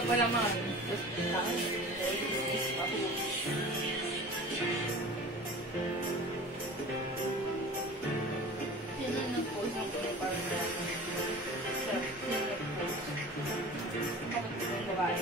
ka pa naman. Sino nag-post ng kulay parang sa ng babae?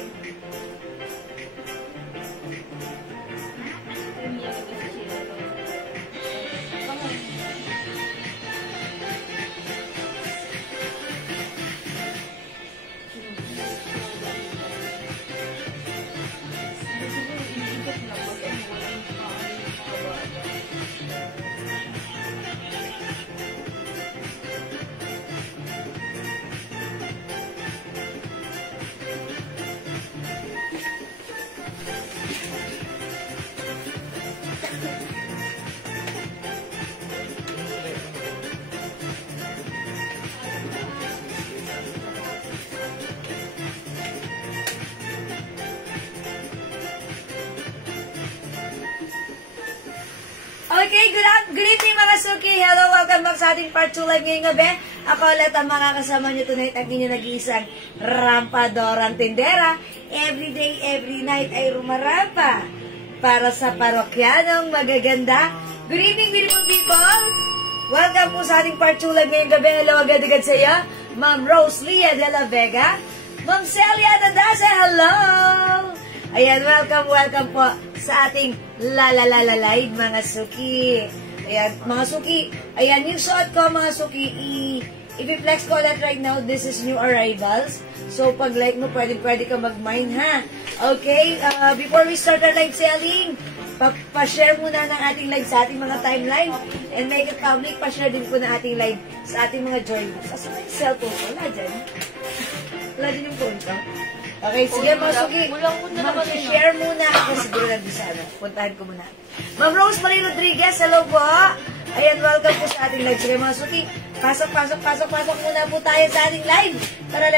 Okay, good evening mga Suki. Hello, welcome back sa ating part 2 live ngayong gabi. Ako ulit ang makakasama nyo tonight, ang inyong nag-iisang rampadorang tindera. Every day, every night ay rumarampa para sa parokyanong magaganda. Good evening, beautiful people. Welcome po sa ating part 2 live ngayong gabi. Hello, agad-agad sa iyo. Ma'am Rose Lia de la Vega. Ma'am Celia Nadasa, hello. Ayan, welcome po sa ating live, mga Suki. Ayan, mga Suki. Ayan, yung suot ko, mga Suki, i-flex ko ulit right now. This is new arrivals. So, pag like mo, pwede ka mag-mine, ha? Okay, before we start our live selling, pa-share muna ng ating live sa ating mga timeline and make it public. Pa-share din po ng ating live sa ating mga join groups. Asa na yung cellphone ko? Wala dyan. Wala din yung phone ko. Okay, sige mga Suki, mag-share muna. Kasi siguro nandun sa ano, puntahan ko muna. Ma'am Rosemary Rodriguez, hello po. Ayan, welcome po sa ating live. Sige mga Suki, pasok muna po tayo sa ating live. Tara,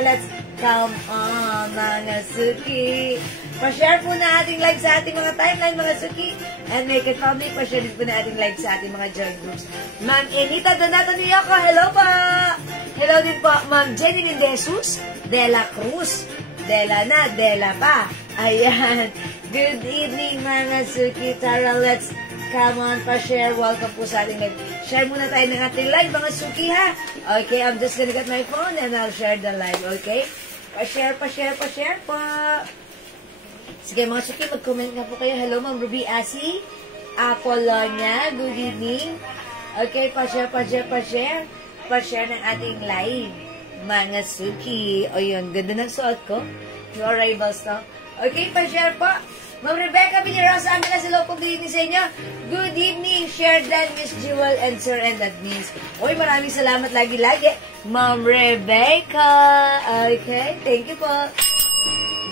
let's. Come on, mga Suki. Pa-share po na ating live sa ating mga timeline, mga Suki. And make it public, pa-share din po na ating live sa ating mga join groups. Ma'am Enita Donato Niyoko, hello po. Hello din po, Ma'am Jenny Lindesus de la Cruz. De la pa. Ayan. Good evening, mga Suki. Tara, let's come on, pa-share. Welcome po sa ating live. Share muna tayo ng ating live, mga Suki, ha? Okay, I'm just gonna get my phone and I'll share the live, okay? Pa-share po. Sige, mga Suki, mag-comment nga po kayo. Hello, Ma'am Ruby Asi. Apolonia, good evening. Okay, pa-share. Pa-share ng ating live. Mga Suki. O yun, ganda ng suot ko. New arrivals to. Okay, pa-share po. Ma'am Rebecca Villarosa Angeles, hello po, good evening sa inyo. Good evening, share that Miss Jewel and Sir and Admins. Uy, maraming salamat lagi-lagi. Ma'am Rebecca. Okay, thank you po.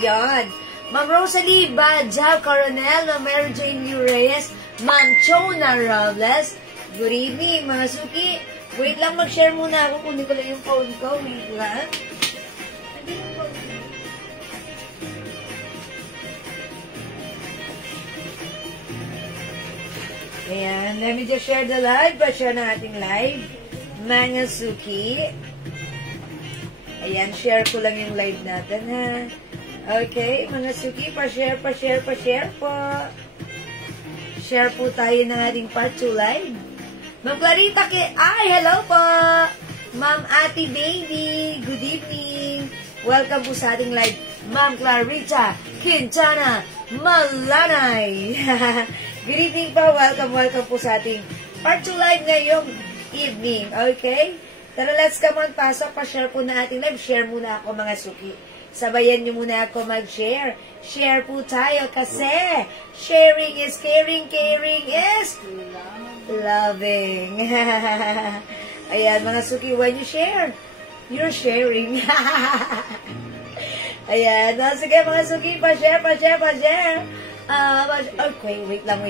Yan. Ma'am Rosalie Badja Coronel, Ma'am Mary Jane Reyes, Ma'am Chona Robles. Good evening, mga Suki. Wait lang, mag-share muna ako. Kunin ko lang yung phone ko. Wait lang. Ayan, let me just share the live. Pa-share na ating live. Mga Suki. Ayan, share ko lang yung live natin, ha. Okay, mga Suki, pa-share po. Share po tayo ng ating part 2 live. Ma'am Clarita hello po! Ma'am Ate Baby, good evening! Welcome po sa ating live. Ma'am Clarita Quintana Malanay! Good evening po, welcome po sa ating part 2 live ngayong evening, okay? Tara, let's come on, pasok, pa-share po na ating live. Share muna ako, mga Suki. Sabayan nyo muna ako mag-share. Share po tayo kasi sharing is caring, caring is loving. Ayan, mga Suki, when you share, you're sharing. Ayan, sige mga Suki, pa-share. Okay, wait lang.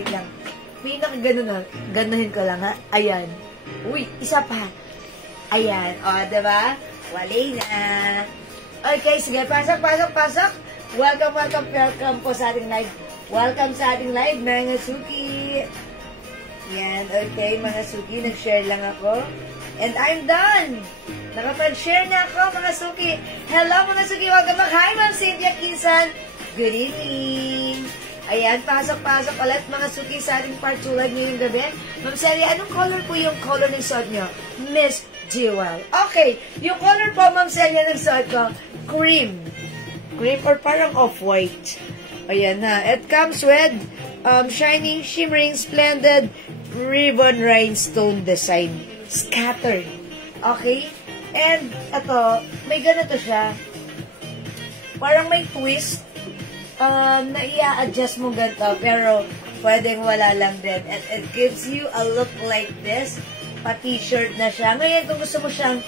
May nakaganuhin ko lang, ha? Ayan. Uy, isa pa. Ayan, diba? Wali na. Okay, sige, pasok. Welcome po sa ating live. Welcome sa ating live, mga Suki. Yan, okay, mga Suki, nag-share lang ako. And I'm done. Nakapag-share na ako, mga suki. Hello, mga suki. Welcome back. Hi, Ma'am Cynthia Kisan. Good evening. Ayan, pasok-pasok ulit, mga suki, sa ating part 2 live ngayong gabi. Ma'am Sally, anong color po yung color ng suot nyo? Miss Jewel. Okay, yung color po, Ma'am Sally, ng suot ko, cream. Cream or parang off-white. Ayan na. It comes with shiny, shimmering, splendid ribbon rhinestone design. Scattered. Okay? And, ito, may ganito siya. Parang may twist. Na i-adjust mo ganito. Pero, pwedeng wala lang din. And it gives you a look like this. Pa-t-shirt na siya. Ngayon, kung gusto mo siyang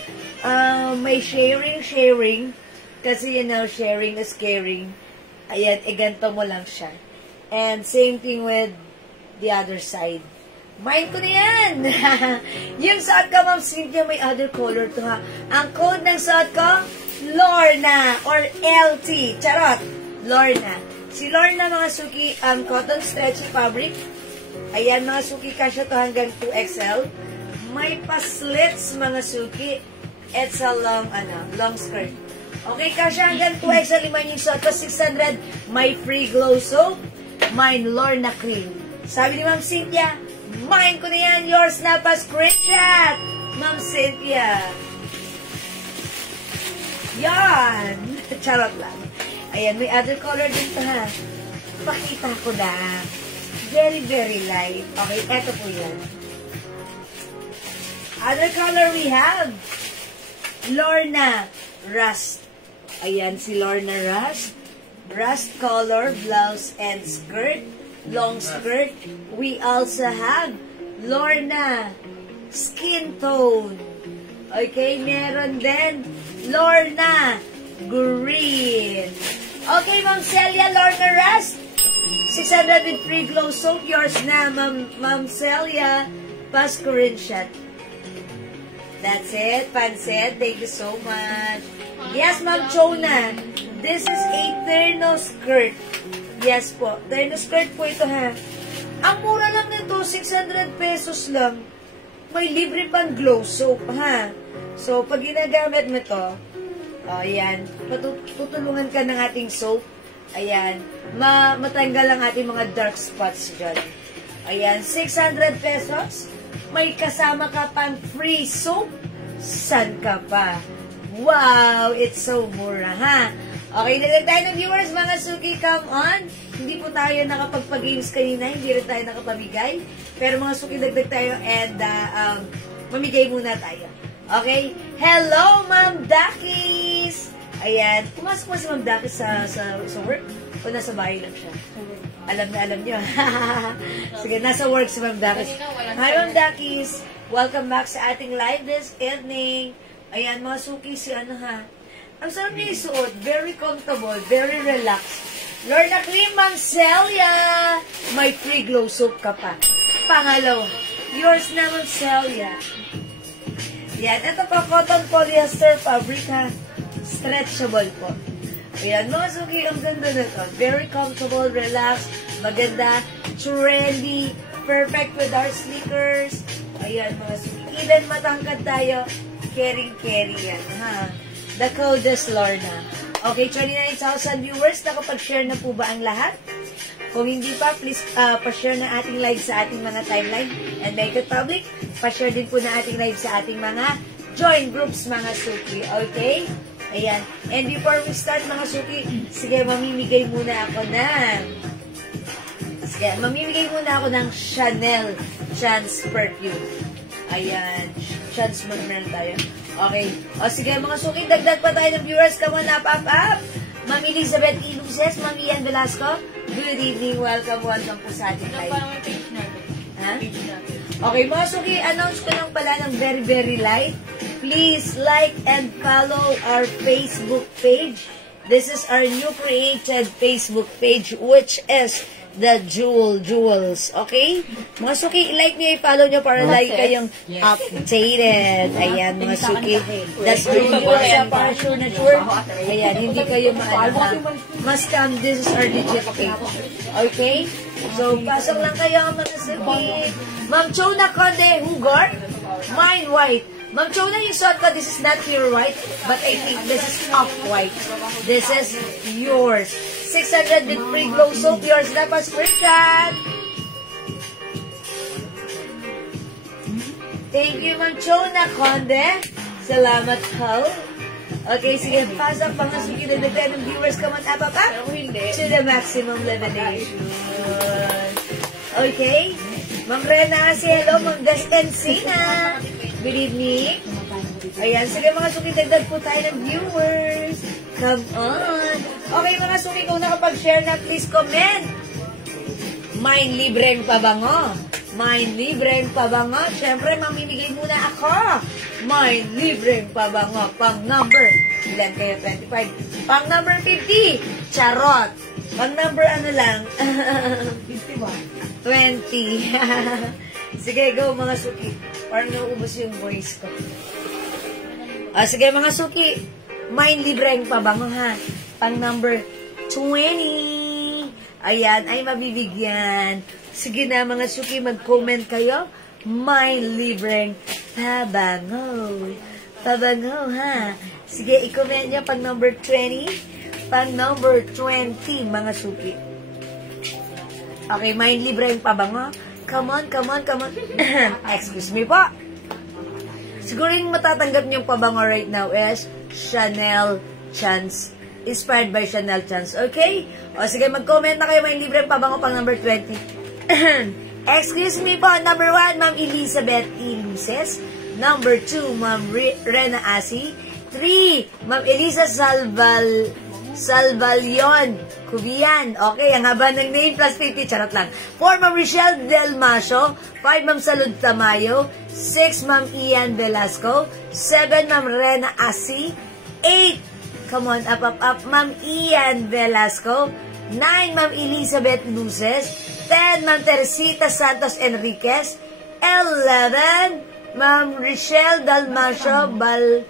may sharing. Kasi, you know, sharing is caring. Ayan, ganito mo lang siya. And, same thing with the other side. Mind ko na yan! Yung suot ko, Ma'am Cynthia, may other color to ha. Ang code ng suot ko, Lorna or LT. Charot! Lorna. Si Lorna, mga suki, cotton stretchy fabric. Ayan, mga suki, kasya to hanggang 2XL. May pa-slits, mga suki. It's a long skirt. Okay, kasya hanggang 2XL. Liman yung suot ko, 600. May free glow soap. Mine, Lorna cream. Sabi ni Ma'am Cynthia, mine ko na yan, yours na pa, screenshot! Ma'am Cynthia. Yan! Charot lang. Ayan, may other color dito ha. Pakita ko na. Very, very light. Okay, eto po yan. Other color we have, Lorna Rust. Ayan, si Lorna Rust. Rust color, blouse and skirt. Long skirt. We also have Lorna skin tone. Okay, meron din Lorna green. Okay, Ma'am Celia, Lorna Rust. 600 with free glow soap. Yours na, Ma'am Celia. Pa-screenshot. That's it, Pansit. Thank you so much. Yes, Ma'am Chona. This is a terno skirt. Yes po. Terno skirt po ito ha. Ang mura lang nito, 600 pesos lang. May libre pang glow soap ha. So, pag ginagamit mo ito, ayan, tutulungan ka ng ating soap. Ayan, matanggal ang ating mga dark spots dyan. Ayan, 600 pesos. May kasama ka pang free soap. San ka pa? Wow, it's so mura ha. Okay, dagdag tayo ng viewers, mga suki, come on. Hindi po tayo nakapagpag-games kanina, hindi rin tayo nakapamigay. Pero mga suki, dagdag tayo and mamigay muna tayo. Okay? Hello, Ma'am Dakis! Ayan, pumasok mo si Ma'am Dakis sa work? O nasa bahay lang siya? Alam niyo. Sige, nasa work si Ma'am Dakis. Hi, Ma'am Dakis! Welcome back sa ating live this evening. Ayan, mga suki, si ano ha? Ang sarap niya isuot. Very comfortable. Very relaxed. Lorna Cream, Ma'am Celia. May free glow soap ka pa. Pangalawa. Yours na, Ma'am Celia. Yan. Ito pa, cotton polyester fabric ha. Stretchable po. Ayan, mga suki, ang ganda na ito. Very comfortable, relaxed, maganda, trendy, perfect with our sneakers. Ayan, mga suki. Even matangkad tayo, caring-carry yan ha. The code is Lorna. Okay, 29,000 viewers. Nakapag-share na po ba ang lahat? Kung hindi pa, please pa-share na ating live sa ating mga timeline and make it public. Pa-share din po na ating live sa ating mga join groups, mga suki. Okay? Ayan. And before we start, mga suki, sige, mamimigay muna ako ng Chanel Chance Perfume. Ayan. Chance mag-meron tayo. Okay. O sige, mga suki, dagdag pa tayo ng viewers. Come on, up. Ma'am Elizabeth E. Luces, Ma'am Ian Velasco. Good evening. Welcome po sa ating live. Ha? Okay, mga suki, announce ko lang pala ng very, very light. Please like and follow our Facebook page. This is our new created Facebook page, which is the Jewels. Okay? Mga suki, like nyo, i-follow nyo para lagi kayong updated. Ayan, mga suki. That's the Jewels para sure na sure. Ayan, hindi kayo maalaman. Must come, this is our legit page. Okay? So, pasok lang kayo mga suki. Ma'am Chona Conde Hugar, mine white. Ma'am Chona, yung suot ko, this is not pure white, but I think this is off-white. This is yours. 600 with free glow soap. Yours na pa, screenshot. Thank you, Ma'am Chona Conde. Salamat po. Okay, sige, pasok mga suki na ng viewers. Come on, up. To the maximum levelation. Okay. Ma'am Rena, say hello, Ma'am Despencina. Good evening. Ayan, sige mga suki, dagdag po tayo ng viewers. Come on. Okay mga suki, kung nakapag-share na, please comment. Mind libreng pabango. Mind libreng pabango. Siyempre, mamimigay muna ako. Mind libreng pabango. Pang number, ilan kayo? 25. Pang number 50. Charot. Pang number ano lang? 51. 20. Sige, go mga suki. Parang nauubos yung voice ko. Sige mga suki. Mind libreng pabango ha. Pang number 20. Ayan, ay mabibigyan. Sige na mga suki, mag-comment kayo. Mind libreng pabango. Pabango ha. Sige, i-comment nyo pang number 20. Pang number 20 mga suki. Okay, mind libreng pabango. Come on, come on, come on. Excuse me po. Siguro yung matatanggap niyong pabango right now is Chanel Chance. Inspired by Chanel Chance. Okay? O sige, mag-comment na kayo. May libreng pabango pang number 20. Excuse me po. Number 1, Ma'am Elizabeth Iluses. Number 2, Ma'am Rena Asi. 3, Ma'am Elisa Salvalion Cubian. Okay, ang haba ng name plus 50. Charot lang. 4, Ma'am Richelle Del Macho. 5, Ma'am Salud Tamayo. 6, Ma'am Ian Velasco. 7, Ma'am Rena Asi. 8, come on, up, Ma'am Ian Velasco. 9, Ma'am Elizabeth Luces. 10, Ma'am Teresita Santos Enriquez. 11, Ma'am Richelle Dalmacio Balgrado.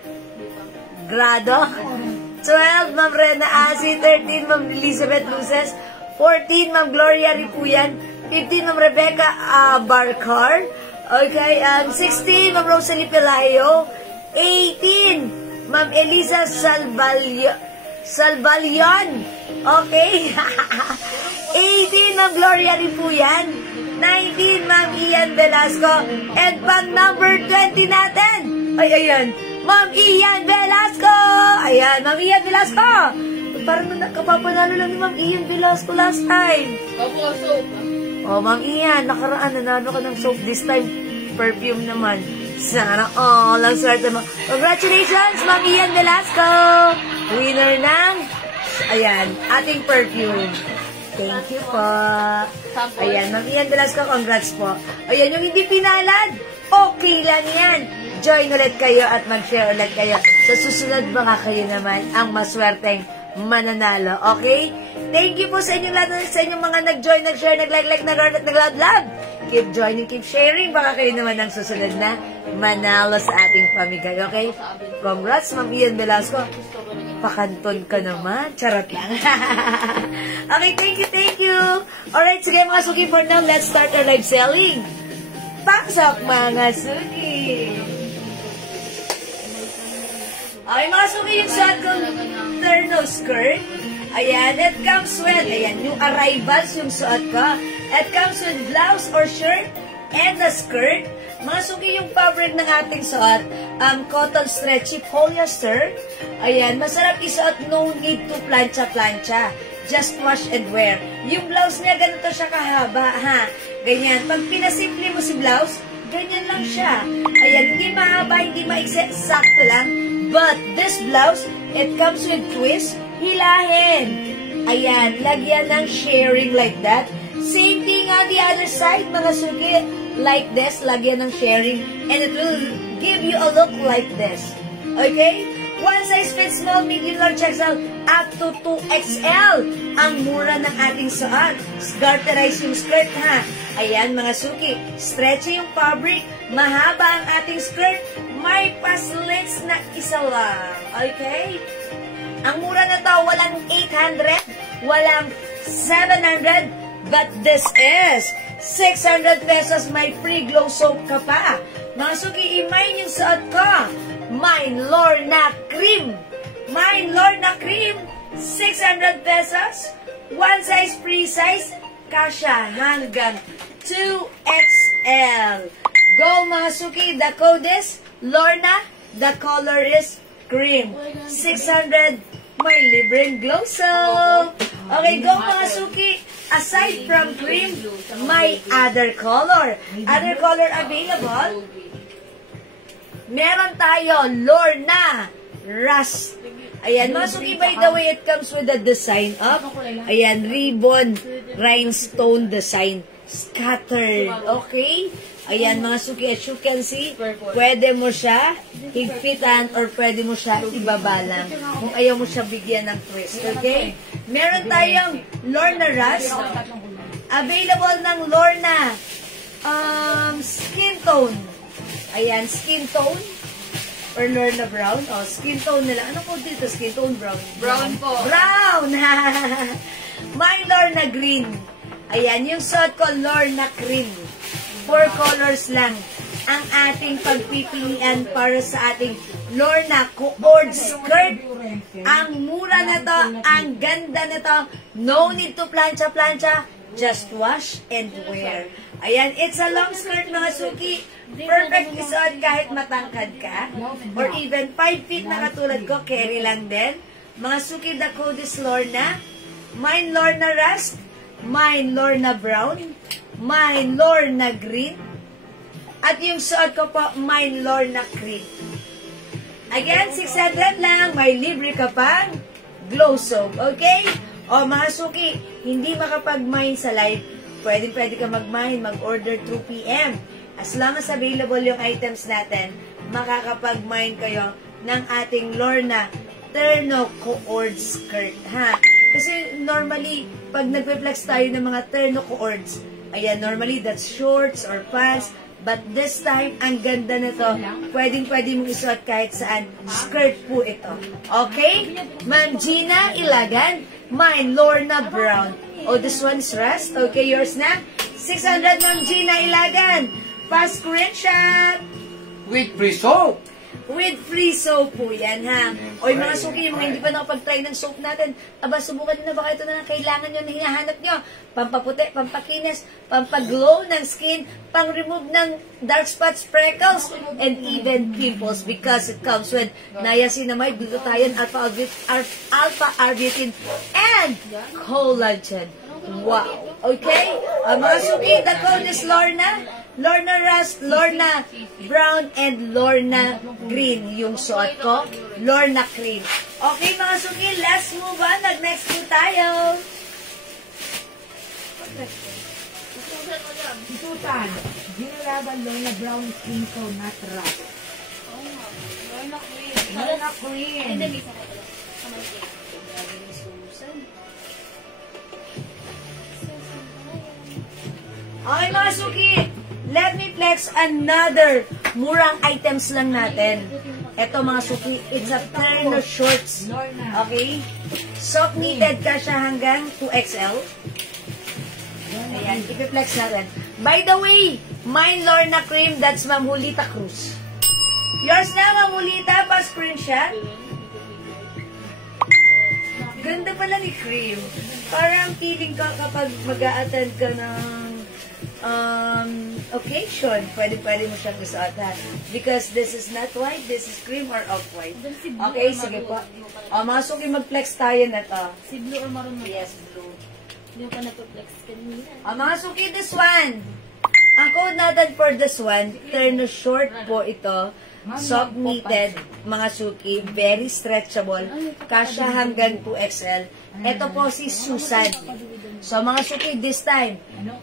12, Ma'am Rena Asi. 13, Ma'am Elizabeth Luces. 14, Ma'am Gloria Ripuyan. 15, Ma'am Rebecca Barcar. Okay, 16, Ma'am Rosalie Pelayo. 18, Ma'am Elisa Salvalion. Okay. 18, Ma'am Gloria Ripuyan. 19, Ma'am Ian Velasco. And pang number 20 natin. Ay, ayan. Ma'am Ian Velasco! Ayan, Ma'am Ian Velasco! Parang nakapapanalo lang ni Ma'am Ian Velasco last time. Soap. Oh, Ma'am Ian, nakaraan, nanalo ka ng soap. This time, perfume naman. Sana all ang swerte mo. Congratulations, Ma'am Ian Velasco! Winner ng, ayan, ating perfume. Thank you po. Ayan, Ma'am Ian Velasco, congrats po. Ayan, yung hindi pinalad, okay lang yan. Join ulit kayo at mag-share ulit kayo. Sa susunod baka kayo naman ang maswerteng mananalo. Okay? Thank you po sa inyong lahat, sa inyong mga nag-join, nag-share, nag-like, nag-love. Keep joining, keep sharing. Baka kayo naman ang susunod na manalo sa ating pamigay. Okay? Congrats, Ma'am Ian Velasco. Pakanton ka naman. Charot lang. Okay, thank you. Alright, sige mga suki, for now, let's start our live selling. Pasok mga suki. Okay, mga suki, yung suot kong terno skirt. Ayan, it comes with, ayan, yung arrivals, yung suot ko. It comes with blouse or shirt and the skirt. Mga suki, yung fabric ng ating suot, cotton stretchy polyester. Ayan, masarap isuot, no need to plancha-plancha. Just wash and wear. Yung blouse niya, ganito siya kahaba, ha? Ganyan. Pag pinasimple mo si blouse, ganyan lang siya. Ayan, hindi mahaba, hindi maikse, sakto lang. But this blouse, it comes with twist, hilahin. Ayan, lagyan ng sharing like that. Same thing on the other side, mga suki. Like this, lagyan ng sharing. And it will give you a look like this. Okay? One size fits small, medium, large, XL, up to 2XL. Ang mura ng ating suot. Garterize yung skirt, ha? Ayan, mga suki. Stretchy yung fabric. Mahaba ang ating skirt. May paslits na isa lang. Okay? Ang mura na to, walang 800, walang 700, but this is 600 pesos. May free glow soap ka pa. Mga suki, i-mine yung suot ko. Mine Lorna Cream. Mine Lorna Cream. 600 pesos. One size, free size. Kasha hanggang 2XL. Go mga suki. The code is Lorna. The color is cream. 600. May libreng glow soap. Okay, go mga suki. Aside from cream, may other color. Other color available. Meron tayo Lorna Rust. Ayan, mga suki, by the way, it comes with the design of, ayan, ribbon, rhinestone design. Scattered. Okay? Ayan, mga suki, as you can see, pwede mo siya higpitan or pwede mo siya ibaba lang kung ayaw mo siya bigyan ng twist. Okay? Meron tayong Lorna Rust. Available ng Lorna Skin Tone. Ayan, Skin Tone. Or Lorna Brown. O, Skin Tone nila. Ano po dito? Skin Tone Brown? Brown po. Brown! My Lorna Green. Ayan, yung suot ko, Lorna Cream. 4 colors lang ang ating pagpipilian para sa ating Lorna Cord Skirt. Ang mura na to, ang ganda na to. No need to plancha-plancha. Just wash and wear. Ayan, it's a long skirt mga suki. Perfect isuot kahit matangkad ka. Or even 5 feet na katulad ko, carry lang din. Mga suki, the code is Lorna. Mine Lorna Rust. Mine Lorna Brown. Mine Lorna Green. At yung suot ko po, Mine Lorna Cream. Again, 600 lang. May libre ka pang glow soap. Okay? O mga suki, hindi makapag-mine sa live. Pwede ka mag-mine, mag-order through PM. As long as available yung items natin, makakapag-mine kayo ng ating Lorna Terno Cord Skirt. Ha? Kasi normally, pag nagpe-flex tayo ng mga Terno Cords, ayan, normally that's shorts or pants. But this time, ang ganda na to. Pwede mong isuot kahit saan. Skirt po ito. Okay? Ma'am Gina Ilagan. Mine, Lorna Brown. Oh, this one's Rust. Okay, yours na. 600, Ma'am Gina Ilagan. Fast screenshot. With free soap. With free soap po yan, ha? Oy, mga suki, yung mga hindi pa nakapag-try ng soap natin, aba, subukan nyo na baka ito na kailangan nyo na hinahanap nyo. Pampaputi, pampakinis, pampaglow ng skin, pang-remove ng dark spots, freckles, and even pimples because it comes with niacinamide, glutathione, alpha-arbutin, and collagen. Wow! Okay? Mga suki, the code is Lorna. Lorna Rust, Lorna Brown, and Lorna Green. Yung suot ko, Lorna Cream. Okay, mga suki, let's move on. Nag-next po tayo. Susan, ginalaban Lorna Brown Skin Tone, not Rust. Lorna Queen. Lorna Queen. And then, isa ka pala. Okay, mga suki, let me flex another murang items lang natin. Ito mga suki, it's a Terno shorts. Okay? Soft knitted ka siya hanggang 2XL. Ayan, ipiflex natin. By the way, mine Lorna Cream, that's Ma'am Julita Cruz. Yours na, Ma'am Julita, pa screenshot. Ganda pala ni Cream. Parang feeling ka kapag mag-a-attend ka ng occasion, pwede mo siyang isuot, ha? Because this is not white, this is cream or off-white. Okay, sige po. Mga suki, mag-flex tayo na to. Si blue or maroon mo? Yes, blue. Hindi pa na-flex kanina. Mga suki, this one. Ang code natin for this one, Terno short po ito. Soft knitted, mga suki, very stretchable. Kasya hanggang 2XL. Ito po si Susan. So, mga suki, this time,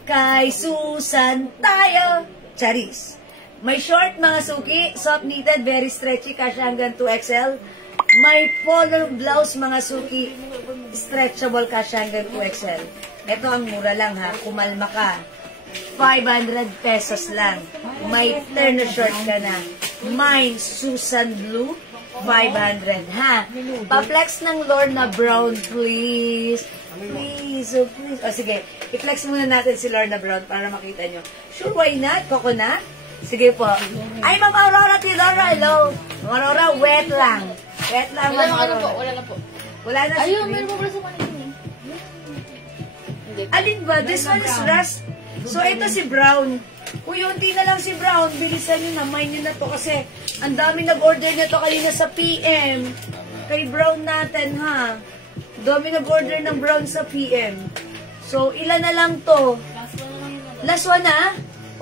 kay Susan tayo. Charis. May short, mga suki, soft knitted, very stretchy, kasya hanggang 2XL. May polo blouse, mga suki, stretchable, kasya hanggang 2XL. Ito ang mura lang, ha. Kumalma ka. 500 pesos lang. May Terno short ka na. Mine, Susan Blue, 500, ha? Pa-flex ng Lorna Brown, please. Please, oh please. O sige, i-flex muna natin si Lorna Brown para makita nyo. Sure, why not? Coconut? Sige po. Ay, Ma'am Aurora Tidora, hello. Ma'am Aurora, wet lang. Wet lang, Wala Ma'am na po, Aurora. wala na po. Wala na si Ayun, Green. meron po pala sa kanila. Hindi. Alin ba? This one is rust. So, ito si Brown. Uy, unti na lang si Brown. Bilisan nyo na. Mine nyo na to kasi ang dami nag-order na to kanina sa PM. Kay Brown natin, ha? Dami nag-order ng Brown sa PM. So, ilan na lang to? Last one na lang yun. Last one na?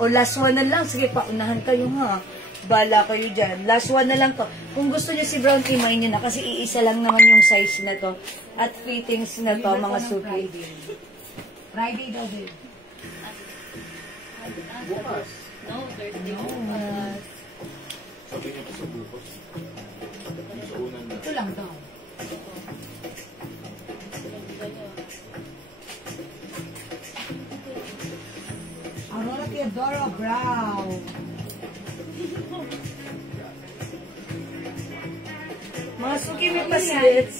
O last one na lang. Sige, paunahan kayo, ha? Bala kayo dyan. Last one na lang to. Kung gusto nyo si Brown, imay nyo na. Kasi iisa lang naman yung size na to. At fittings na to, mga suki. Friday daw din. Bukas. No, Thursday. Sabi niya pa sa bukas. Sa unan na. Ito lang daw. Aurora Teodoro Brown. Mga suki, may pasilits.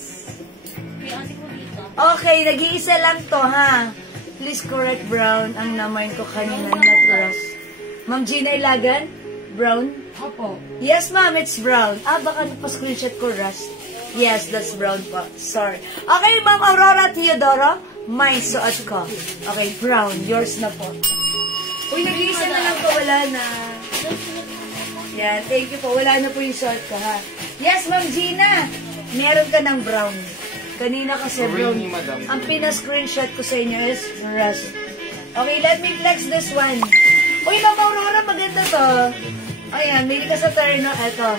May ate ko dito. Okay, nag-iisa lang to, ha? Please correct Brown ang namain ko kanina, not Rust. Ma'am Gina Ilagan? Brown? Opo. Yes, ma'am, it's Brown. Baka pa-screenshot ko Rust. Yes, that's Brown po. Sorry. Okay, Ma'am Aurora Teodoro, may suot ko. Okay, Brown, yours na po. Uy, nag-iisa na lang po, wala na. Yan, thank you po. Wala na po yung suot ko, ha? Yes, Ma'am Gina, meron ka ng Brown. Kanina kasi Brown. Ring ni Madam. Ang pina-screenshot ko sa inyo is Rust. Okay, let me flex this one. Uy, Ma'am Aurora, maganda to. Ayan, mili ka sa terno. Eto,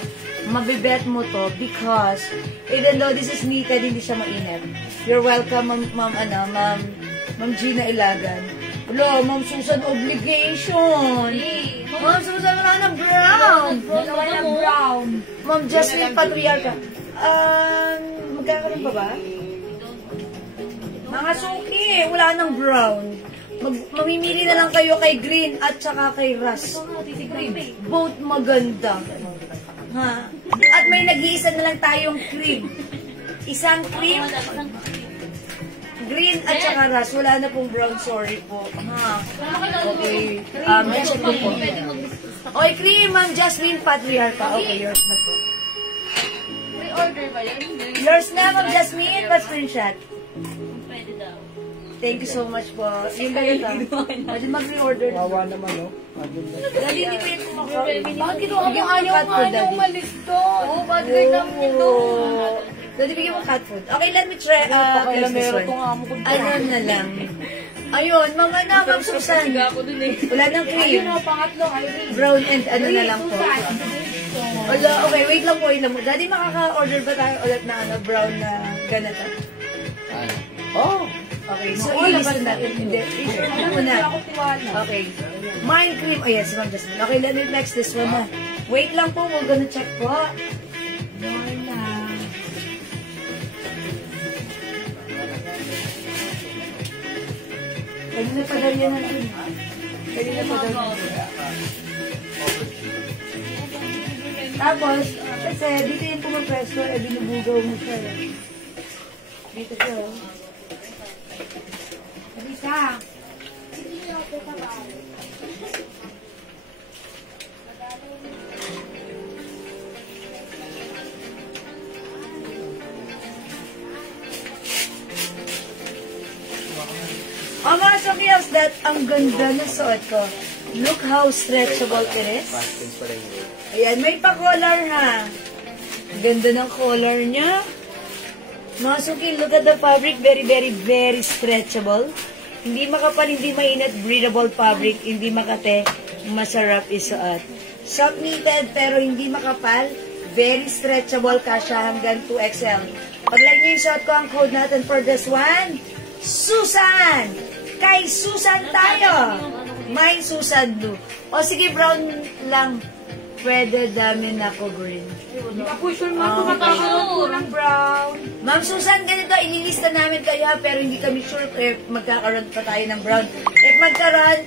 mabibet mo to because even though this is knitted, hindi siya mainit. You're welcome, Ma'am Gina Ilagan. Hello, Ma'am Susan Obligation. Ma'am Susan wala na brown. Dalawa ng brown. Ma'am Jasmine Patriarca. Magkakaroon pa ba? Mga suki, wala nang brown. Mamimili na lang kayo kay green at saka kay rust. Both maganda. Ha? At may nag-iisa na lang tayong cream. Isang cream, green at saka rust. Wala na pong brown, sorry po. Ha? Okay. Check ko po. Okay, cream, Ma'am Jasmine Patriarca. Okay, yours na po. Pre-order ba yun? Yours na, Ma'am Jasmine. Pa-screenshot. Pwede daw. Thank you so much po. Yung ganito. Pwede mag-reorder. Wawa naman, no? Daddy, hindi ko yung kumakas. Bakit kinuha mo ayaw nga niya umalis to? Oo, bad guy lang ito. Daddy, bigyan mo cat food. Okay, let me try. Place this one. Ano na lang. Ayun, mga na, Ma'am Susan. Wala nang cream. Pangatlo, Irene. Brown and ano na lang po. Wala, okay, wait lang po. Daddy, makaka-order ba tayo ulit na brown na ganito? Oh! Okay, so ilista natin. Hindi, i-share na muna. Okay. Mind cream. Oh, yes, Ma'am Jasmine. Okay, let me flex this one na. Wait lang po, we're gonna check po. Yan na. Kanina pa daw yan natin. Kanina pa daw. Tapos, kasi dito yung pumapresto, binubugaw mo siya. Dito siya. Risa. Oh, mga Sophia, that ang ganda na suot ko. Look how stretchable it is. Ayan, may pa-collar ha. Ganda ng collar niya. Mga Suki, look at the fabric. Very, very, very stretchable. Hindi makapal, hindi mainit. Breathable fabric. Hindi makate. Masarap isuot. Soft knitted, pero hindi makapal. Very stretchable. Kasya hanggang 2XL. Pag-like nyo yung suot ko, ang code natin for this one, Susan! Kay Susan tayo! May Susan Blue. O sige, brown lang. Pwede dami na ko green. Hindi ka po sure mo magkakaroon po ng brown. Ma'am Susan, ganito, ililista namin kayo ha, pero hindi kami sure if magkakaroon pa tayo ng brown. If magkaroon,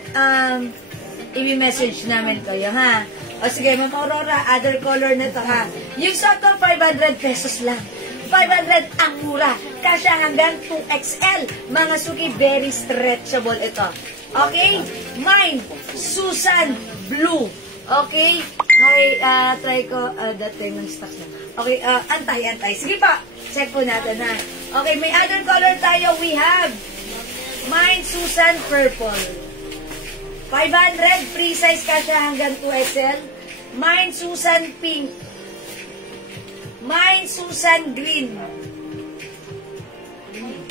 i-message namin kayo ha. O sige, Ma'am Aurora, other color na to ha. Yung suot ko, 500 pesos lang. 500 ang mura. Kasya hanggang 2XL. Mga Suki, very stretchable ito. Okay? Mine, Susan Blue. Okay. Hi, try ko. That time ng stock na. Okay, antay. Sige pa. Check po natin, ha. Okay, may other color tayo. We have Mine Susan Purple. 500. Free size ka siya hanggang 2XL. Mine Susan Pink. Mine Susan Green.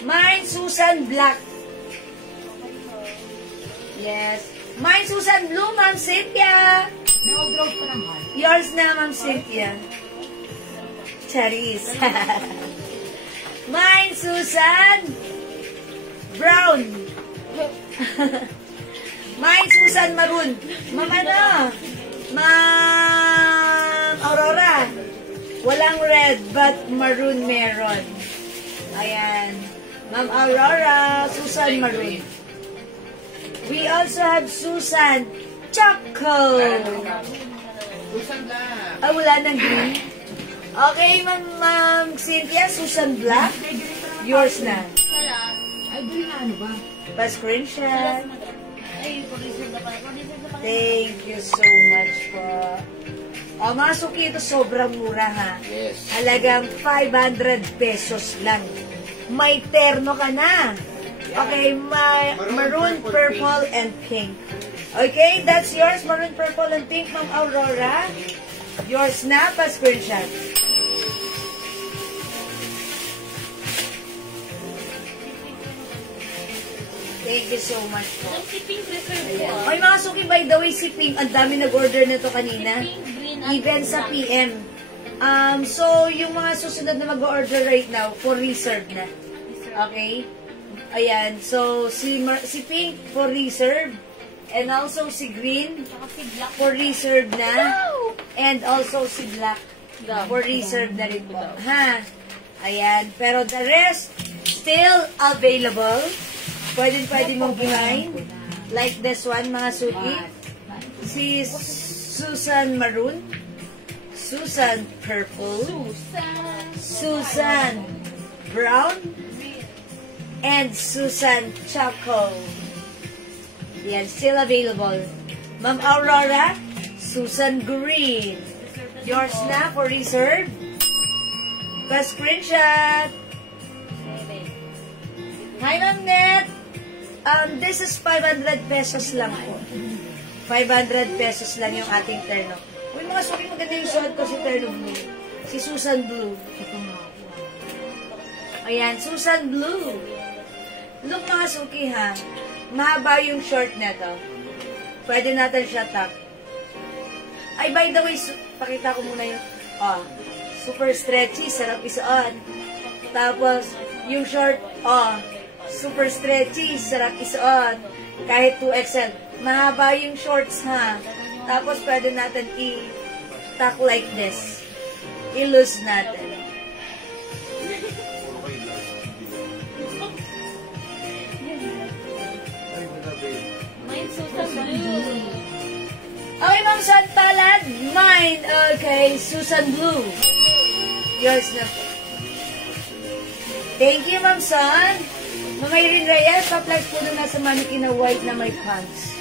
Mine Susan Black. Yes. Mine Susan Blue, Ma'am Cynthia. No-draw pa naman. Yours na, Ma'am Cynthia. Charis. Mine Susan Brown. Mine Susan Maroon. Ma'am ano? Ma'am Aurora. Walang red, but maroon meron. Ayan. Ma'am Aurora, Susan Maroon. We also have Susan Choco. Susan na. Wala nang green. Okay, Ma'am Cynthia, Susan Black. Yours na. Salas. Ay, green na ano ba? Pa-screenshot. Salas, madam. Ay, producer na pala. Producer na pala. Thank you so much po. Mga suki, ito sobrang mura, ha? Yes. Halagang 500 pesos lang. May terno ka na. Okay, maroon, purple, and pink. Okay, that's yours. Maroon, purple, and pink, Ma'am Aurora. Yours na, pa-screenshot. Thank you so much po. Yung si Pink Reserve ko. Ayan. Ay, mga suki, by the way, si Pink, ang dami nag-order nito kanina. Pink, green, at Even sa black. PM. So, yung mga susunod na mag-order right now, for reserve na. Okay? Ayan. So, si Pink for reserve. And also si Green Saka si Black. for reserve na. And also si Black for reserve na rin po. Ha? Ayan. Pero the rest, still available. Pwede mong gimain. Like this one, mga suki. Si Susan Maroon. Susan Purple. Susan Brown. And Susan Choco. Yan, still available. Ma'am Aurora, Susan Green. Yours na for reserve. Pa-screenshot. Hi, Ma'am Net. This is 500 pesos lang po. 500 pesos lang yung ating terno. Uy, mga suki, maganda yung suot ko si Terno Blue. Si Susan Blue. Ayan, Susan Blue. Look, mga suki, ha. Mahaba yung short neto. Pwede natin siya top. Ay, by the way, pakita ko muna yung, super stretchy, sarap isuot. Tapos, yung short, super stretchy, sarap isuot. Kahit 2XL. Mahaba yung shorts, ha. Tapos, pwede natin i-tuck like this. I-loose natin. Mine Susan Blue. Okay, Ma'am Santalad. Mine. Okay, Susan Blue. Yours na po. Thank you, Ma'am San. Ma'am Irene Reyes, pa-flex po na nasa mannequin na white na may pants.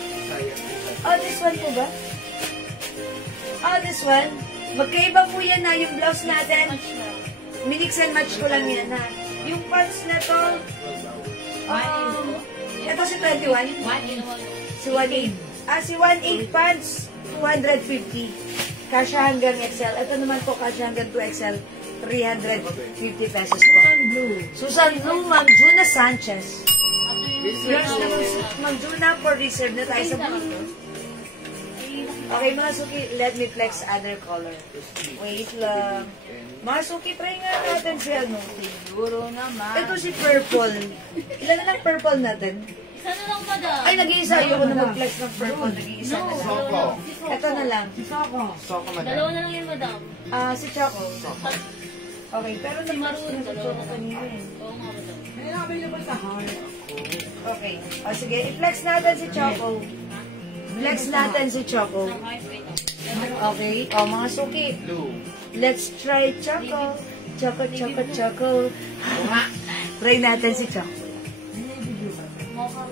Oh, this one po ba? Oh, this one. Magkaiba po yan na yung blouse natin. Minix and match ko lang yan, ha. Yung pants na to, ito si 21. Si 1.8. Si 1.8 pants, 250. Kasha hanggang XL. Ito naman po, kasha hanggang 2XL. 350 pesos po. Susan Blue, Ma'am Juna Sanchez. Yours naman, Ma'am Juna, for reserve na tayo sa blue. Okay, mga suki, let me flex other color. Wait lang. Mga suki, try nga natin si ano. Siguro naman. Ito si purple. Ilan na lang purple natin? Isa na lang, madam. Ay, nag-iisa. Ayoko na mag-flex ng purple. Nag-iisa na lang. Soko. Ito na lang. Soko, madam. Dalawa na lang yan, madam. Si Choco. Okay, pero Si nag-match Maroon, na si dalawa Choco na lang. kanina eh. Oo nga, madam. May available sa heart. Okay. O sige, i-flex natin si Choco. Flex natin si Choco. Sa heart, wait. Okay. O, mga suki. Blue. Let's try Choco. Choco, Choco, Choco. Try natin si Choco. Mocha.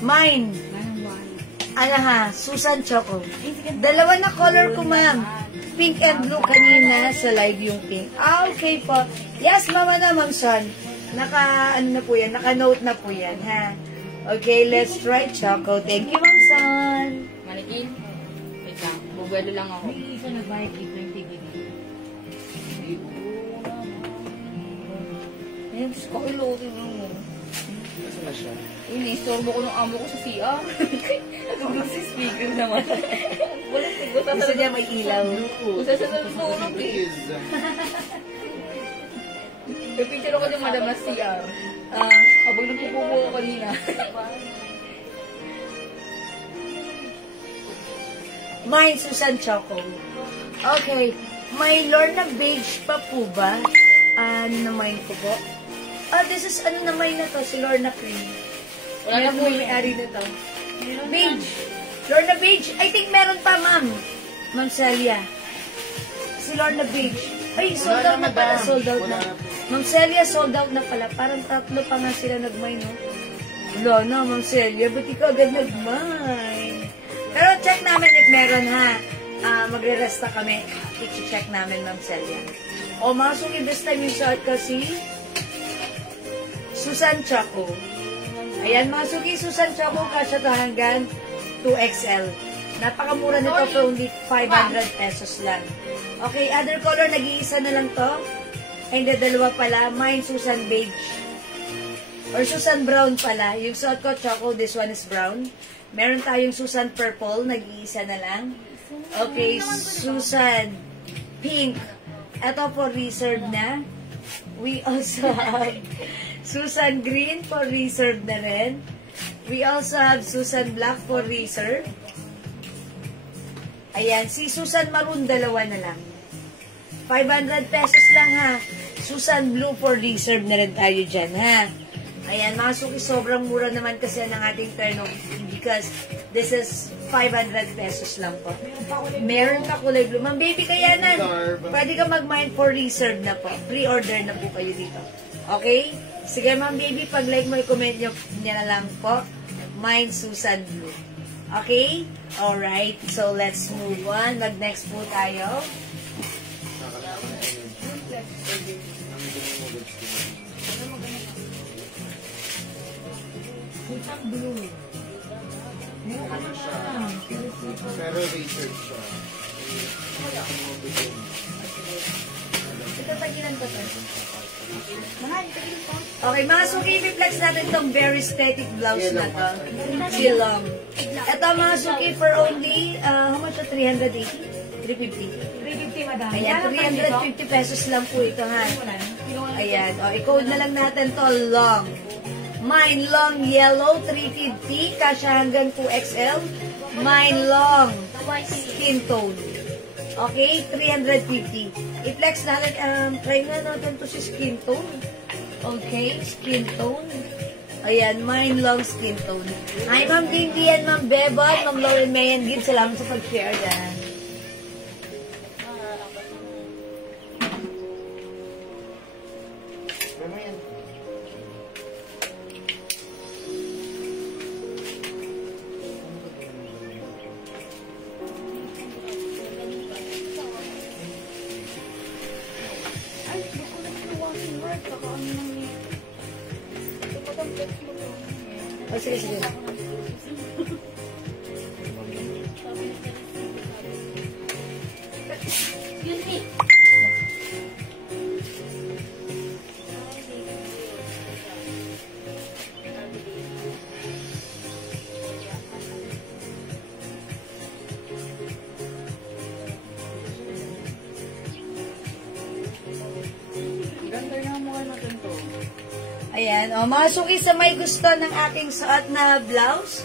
Mine. Ano ha? Susan Choco. Dalawa na color ko, ma'am. Pink and blue kanina sa live yung pink. Okay po. Yes, mama na, ma'am Son. Ano na po yan? Naka-note na po yan, ha? Okay, let's try Choco. Thank you, ma'am Son. Manikin. Wait lang. Bugwelo lang ako. May isa na bike, ito yung tigil. Ayun, Diyos ko, ilotin mo. Nasaan na siya? Uy, naistorbo ko ng amo ko sa CR. Nagugulog si speaker naman. Gusto niya may ilaw. Gusto sa nagsunog eh. Pipicture ako ng madam na CR. Habang nagpupupo ko kanina. Mine, Susan Choco. Okay. May Lorna Beige pa po ba? Na mine ko po. This is, na mine na to? Si Lorna Cream. Wala na po may-ari na to. Beige. Lorna Beige. I think meron pa, ma'am. Ma'am Celia. Si Lorna Beige. Ay, sold out na pala. Sold out na. Ma'am Celia, sold out na pala. Parang tatlo pa nga sila nag-mine, no? Wala na, Ma'am Celia. Ba't ikaw agad nag-mine? Pero check namin if meron, ha. Magre-resta kami. I-check namin, Ma'am Celia. O, masukin this time yung shot ko si Susan Choco. Ayan, masuki Susan Choco. Kasya to hanggang 2XL. Napakamura nito for only 500 pesos lang. Okay, other color, nag-iisa na lang to. Ay, hindi, dalawa pala. Mine, Susan Beige. Or Susan Brown pala. Yung suot ko, Choco, this one is brown. Meron tayong Susan Purple, nag-iisa na lang. Okay, Susan Pink. Ito for reserve na. We also have Susan Green for reserve na rin. We also have Susan Black for reserve. Ayan, si Susan Maroon, dalawa na lang. 500 pesos lang, ha. Susan Blue for reserve na rin tayo dyan, ha. Ayan, mga suki, sobrang mura naman kasi ng ating turnover because this is 500 pesos lang po. Meron pa kulay blue. Ma'am Baby Kayanan, pwede ka mag-mine for reserve na po. Pre-order na po kayo dito. Okay? Sige, Ma'am Baby, pag-like mo, i-comment nyo na lang po. Mine Susan Blue. Okay? Alright. So, let's move on. Mag-next po tayo. Susan Blue. Ano siya? Pero research siya. Ito, tagilan ko to. Okay, mga suki, i-flex natin itong very static blouse na to. Silong. Ito, mga suki, for only, how much? 380? 350. 350, madam. Ayan, 350 pesos lang po ito, ha. Ayan, o, i-code na lang natin to, long. Mine long yellow, 350, kasya hanggang 2XL. Mine long skin tone. Okay, 350. I-flex natin, try na natin to si skin tone. Okay, skin tone. Ayan, mine long skin tone. Hi, Ma'am Dindian, Ma'am Bebon, Ma'am Lauren Mayan Gid, salamat sa pag-share dyan. Oh, sige, sige. Excuse me. Ayan, o, mga suki sa may gusto ng aking suot na blouse.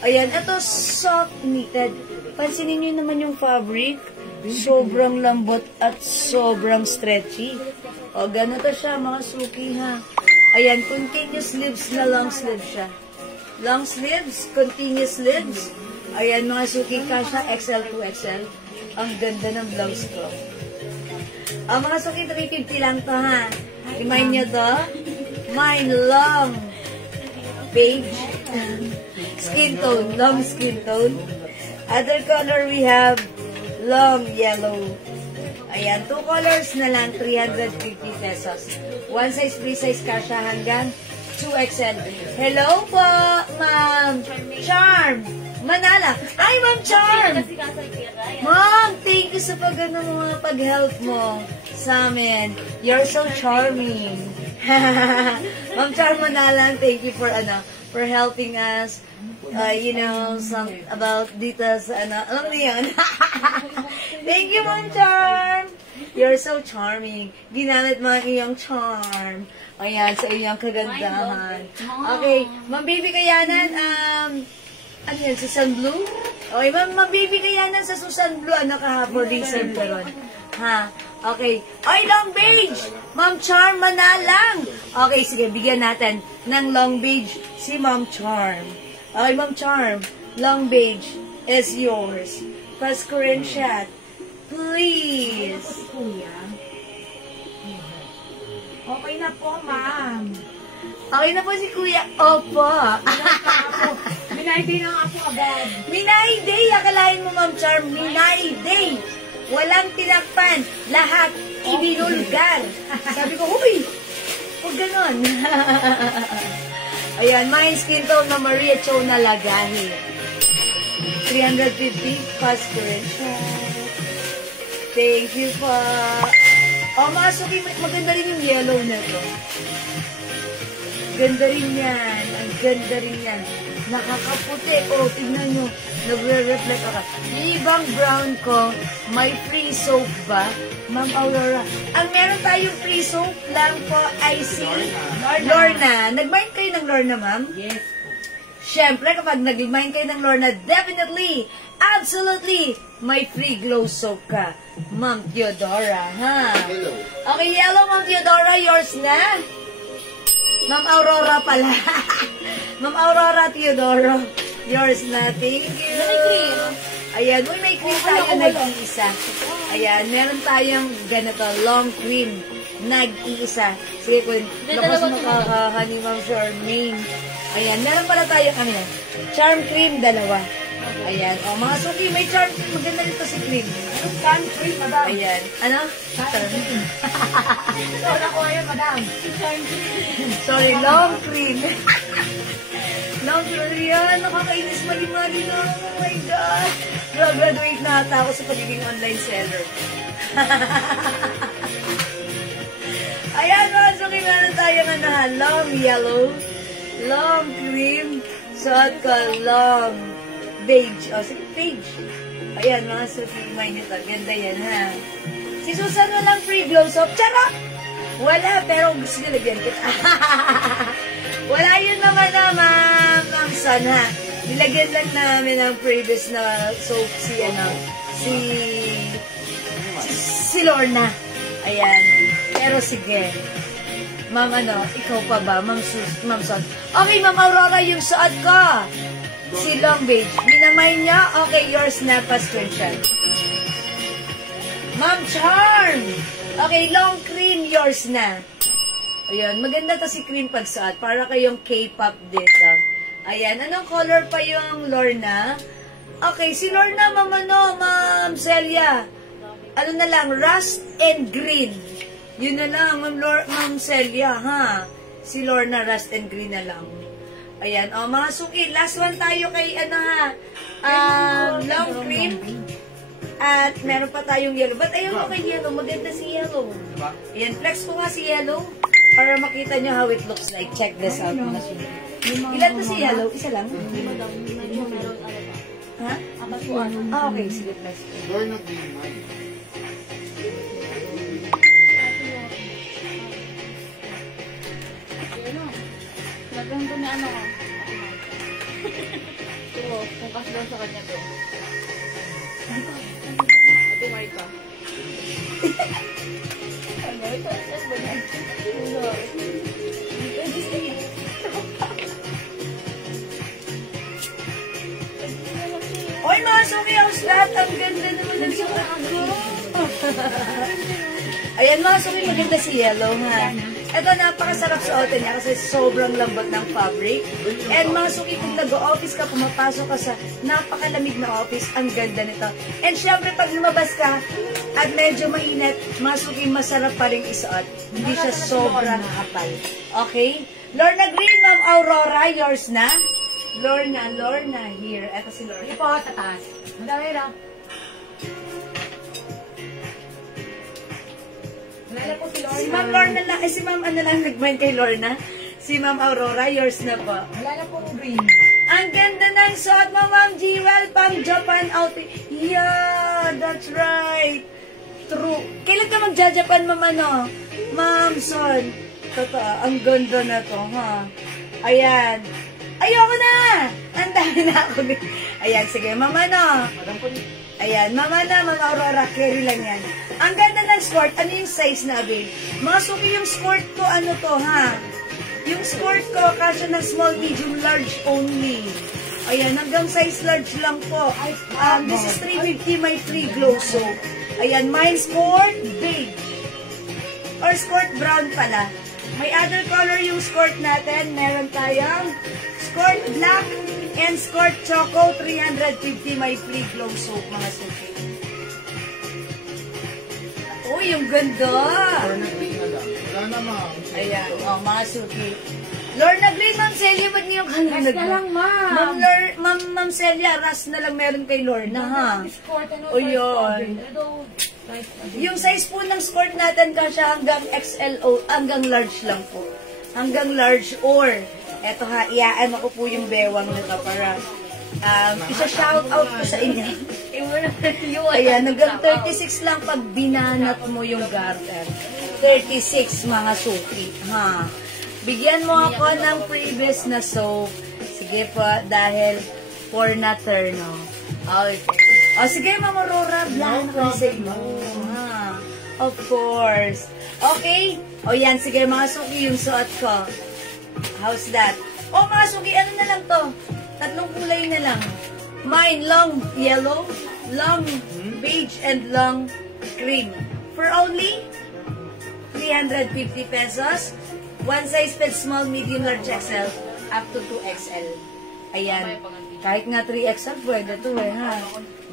Ayan, ito soft knitted. Pansinin nyo naman yung fabric. Sobrang lambot at sobrang stretchy. O, ganito siya, mga suki, ha. Ayan, continuous sleeves na long sleeves siya. Long sleeves, continuous sleeves. Ayan, mga suki, kasha XL to XL. Ang ganda ng blouse ko. O, mga suki, 350 lang to, ha. Remind nyo to. Mine long beige. skin tone, long skin tone. Other color we have long yellow. Ayan, 2 colors na lang, 350 pesos. One size, free size kasha hanggang 2XL. Hello po, Ma'am Charm Manala. Ay, Ma'am Charm! Ma'am, thank you sa mga pag-help mo sa amin. You're so charming. Ma'am Charm Manala, thank you for helping us. Some about dito sa alam mo yun? Thank you, Ma'am Charm! You're so charming. Ginamit mo ang iyong charm. Ayan, sa iyong kagandahan. Okay, Ma'am Baby Kayanan, ano yan, Susan Blue? Okay, Ma'am Baby Kayanan sa Susan Blue, kahapon reason ko ron. Ha? Okay. Oy, long beige! Ma'am Charm Manalang! Okay, sige, bigyan natin ng long beige si Ma'am Charm. Okay, Ma'am Charm, long beige is yours. Pa-screenshot. Please. Kuya. Okay na po, ma'am. Okay na po si Kuya. Opo. Minay din ang ako agad. Minay Day. Akalain mo, Ma'am Charm, Minay Day. Walang tinakpan. Lahat ibinulgar. Sabi ko, huy, huwag ganon. Ayan, my skin tone na Maria Cho na Lagahi. 350 fast screenshot. Thank you po. Oh, mga suki, maganda rin yung yellow na to. Ganda rin yan. Ang ganda rin yan. Nakakaputi. Oh, tignan nyo. Nagre-reflect ako. Yung ibang brown ko, may free soap ba? Ma'am Aurora. Ang meron tayong free soap lang po ay si Lorna. Nag-mind kayo ng Lorna, ma'am? Yes. Siyempre, kapag nag-mind kayo ng Lorna, definitely, absolutely, may free glow soap ka. Ma'am Theodora, ha? Hello. Okay, yellow, Ma'am Theodora, yours na? Ma'am Aurora pala. Ma'am Aurora Theodoro, yours na. Thank you. Ayan, may cream tayo nag-iisa. Ayan, meron tayong ganito, long cream, nag-iisa. Sige, kung lakas makakaha ni Ma'am Charmaine. Ayan, meron pala tayong, charm cream, dalawa. Ayan, mga suki, may charm cream. Maganda dito si cream. Anong charm cream, madam? Ayan, Charm cream. Wala ko ngayon, madam. Charm cream. Sorry, long cream. Long cream. Yan, nakakainis mali-mali na. Oh my God. Graduate na ata ako sa pagiging online seller. Ayan, mga suki, meron tayong long yellow, long cream, suot ko long beige. O, sige, beige. Ayan, mga suki, may nito. Ganda yan, ha? Si Susan walang free glow soap. Charot! Wala, pero gusto nyo lagyan kita. Wala yun naman Ma'am San, ha? Nilagyan lang namin ang previous na soap si Lorna. Ayan. Pero sige. Ma'am, ikaw pa ba? Ma'am Son. Okay, Ma'am Aurora, yung suot ko. Si long beige. Minamay niya? Okay, yours na pa screenshot. Ma'am Charm! Okay, long cream, yours na. Ayan, maganda to si cream pagsuot. Para kayong K-pop dito. Ayan, anong color pa yung Lorna? Okay, si Lorna, Ma'am Celia. Ano na lang, rust and green. Yun na lang, Ma'am Celia, ha? Si Lorna, rust and green na lang. Ayan, mga suki, last one tayo kay, long cream. At meron pa tayong yellow. Ba't ayaw mo kay yellow? Maganda si yellow. Ayan, flex ko nga si yellow para makita nyo how it looks like. Check this out, mga suki. Ilan to si yellow? Isa lang? Ha? Okay, sige, flex ko. Door na din, Lagyan ko na ito, focus daw sa kanya to. Ito may pa. Oy, mga suki, how's that? Ang ganda naman ng sukat ko. Ayan, mga suki, maganda si yellow, ha? Ito, napakasarap suotin niya kasi sobrang lambot ng fabric. And mga suki, kung nag-office ka, pumapasok ka sa napakalamig na office, ang ganda nito. And syempre, pag lumabas ka at medyo mainit, mga suki, masarap pa rin isuot. Hindi siya sobrang kapal. Okay? Lorna Green, Ma'am Aurora, yours na. Lorna, here. Ito si Lorna. Hindi po, sa taas. Ang dami lang. Wala po si Lorna. Si Ma'am Lorna lang, si Ma'am ano lang nag-mind kay Lorna. Si Ma'am Aurora, yours na po. Wala na pong green. Ang ganda ng suot mo, Ma'am Jewel, pang Japan outfit. Yeah, that's right. True. Kailan ka magja-Japan, Ma'am ano? Ma'am Son. Totoo, ang ganda na to, ha? Ayan. Ayoko na! Ang dami na ako. Ayan, sige, Ma'am ano? Ayan, Mama na, Ma'am Aurora, carry lang yan. Ang ganda ng skirt, ano yung size na avail? Mga suki yung skirt ko, ano to, ha? Yung skirt ko, kasya ng small, medium, large only. Ayan, hanggang size large lang po. This is 350, my free glow soap. Ayan, mine skirt, beige. Or skirt brown pala. May other color yung skirt natin. Meron tayong skirt black and skirt choco, 350, my free glow soap, mga suki. Oh, yung ganda! Lorna Green na lang. Wala na, ma'am. Ayan, oh, mga suki. Lorna Green, Ma'am Celia, ba't niyo Ras na lang, ma'am. Ma'am Celia, ras na lang meron kay Lorna, ha? O, yun. Yung size po ng skirt natin kasi hanggang XLO, hanggang large lang po. Hanggang large or, eto ha, iaan ako po yung bewang nito para isa-shout out ko sa inyo. Ayan, hanggang 36 lang pag binanat mo yung garter. 36 mga suki, ha? Bigyan mo ako ng previous na soap. Sige po, dahil for na turno. Okay. O, sige, Ma'am Aurora, black na kasi mo. Ha? Of course. Okay? O, yan, sige, mga suki, yung suot ko. How's that? O, mga suki, ano na lang to? Tatlong kulay na lang. Mine, long yellow, long beige, and long cream. For only 350 pesos. One size fit small, medium, large, XL, up to 2XL. Ayan. Kahit nga 3XL, pwede to eh, ha?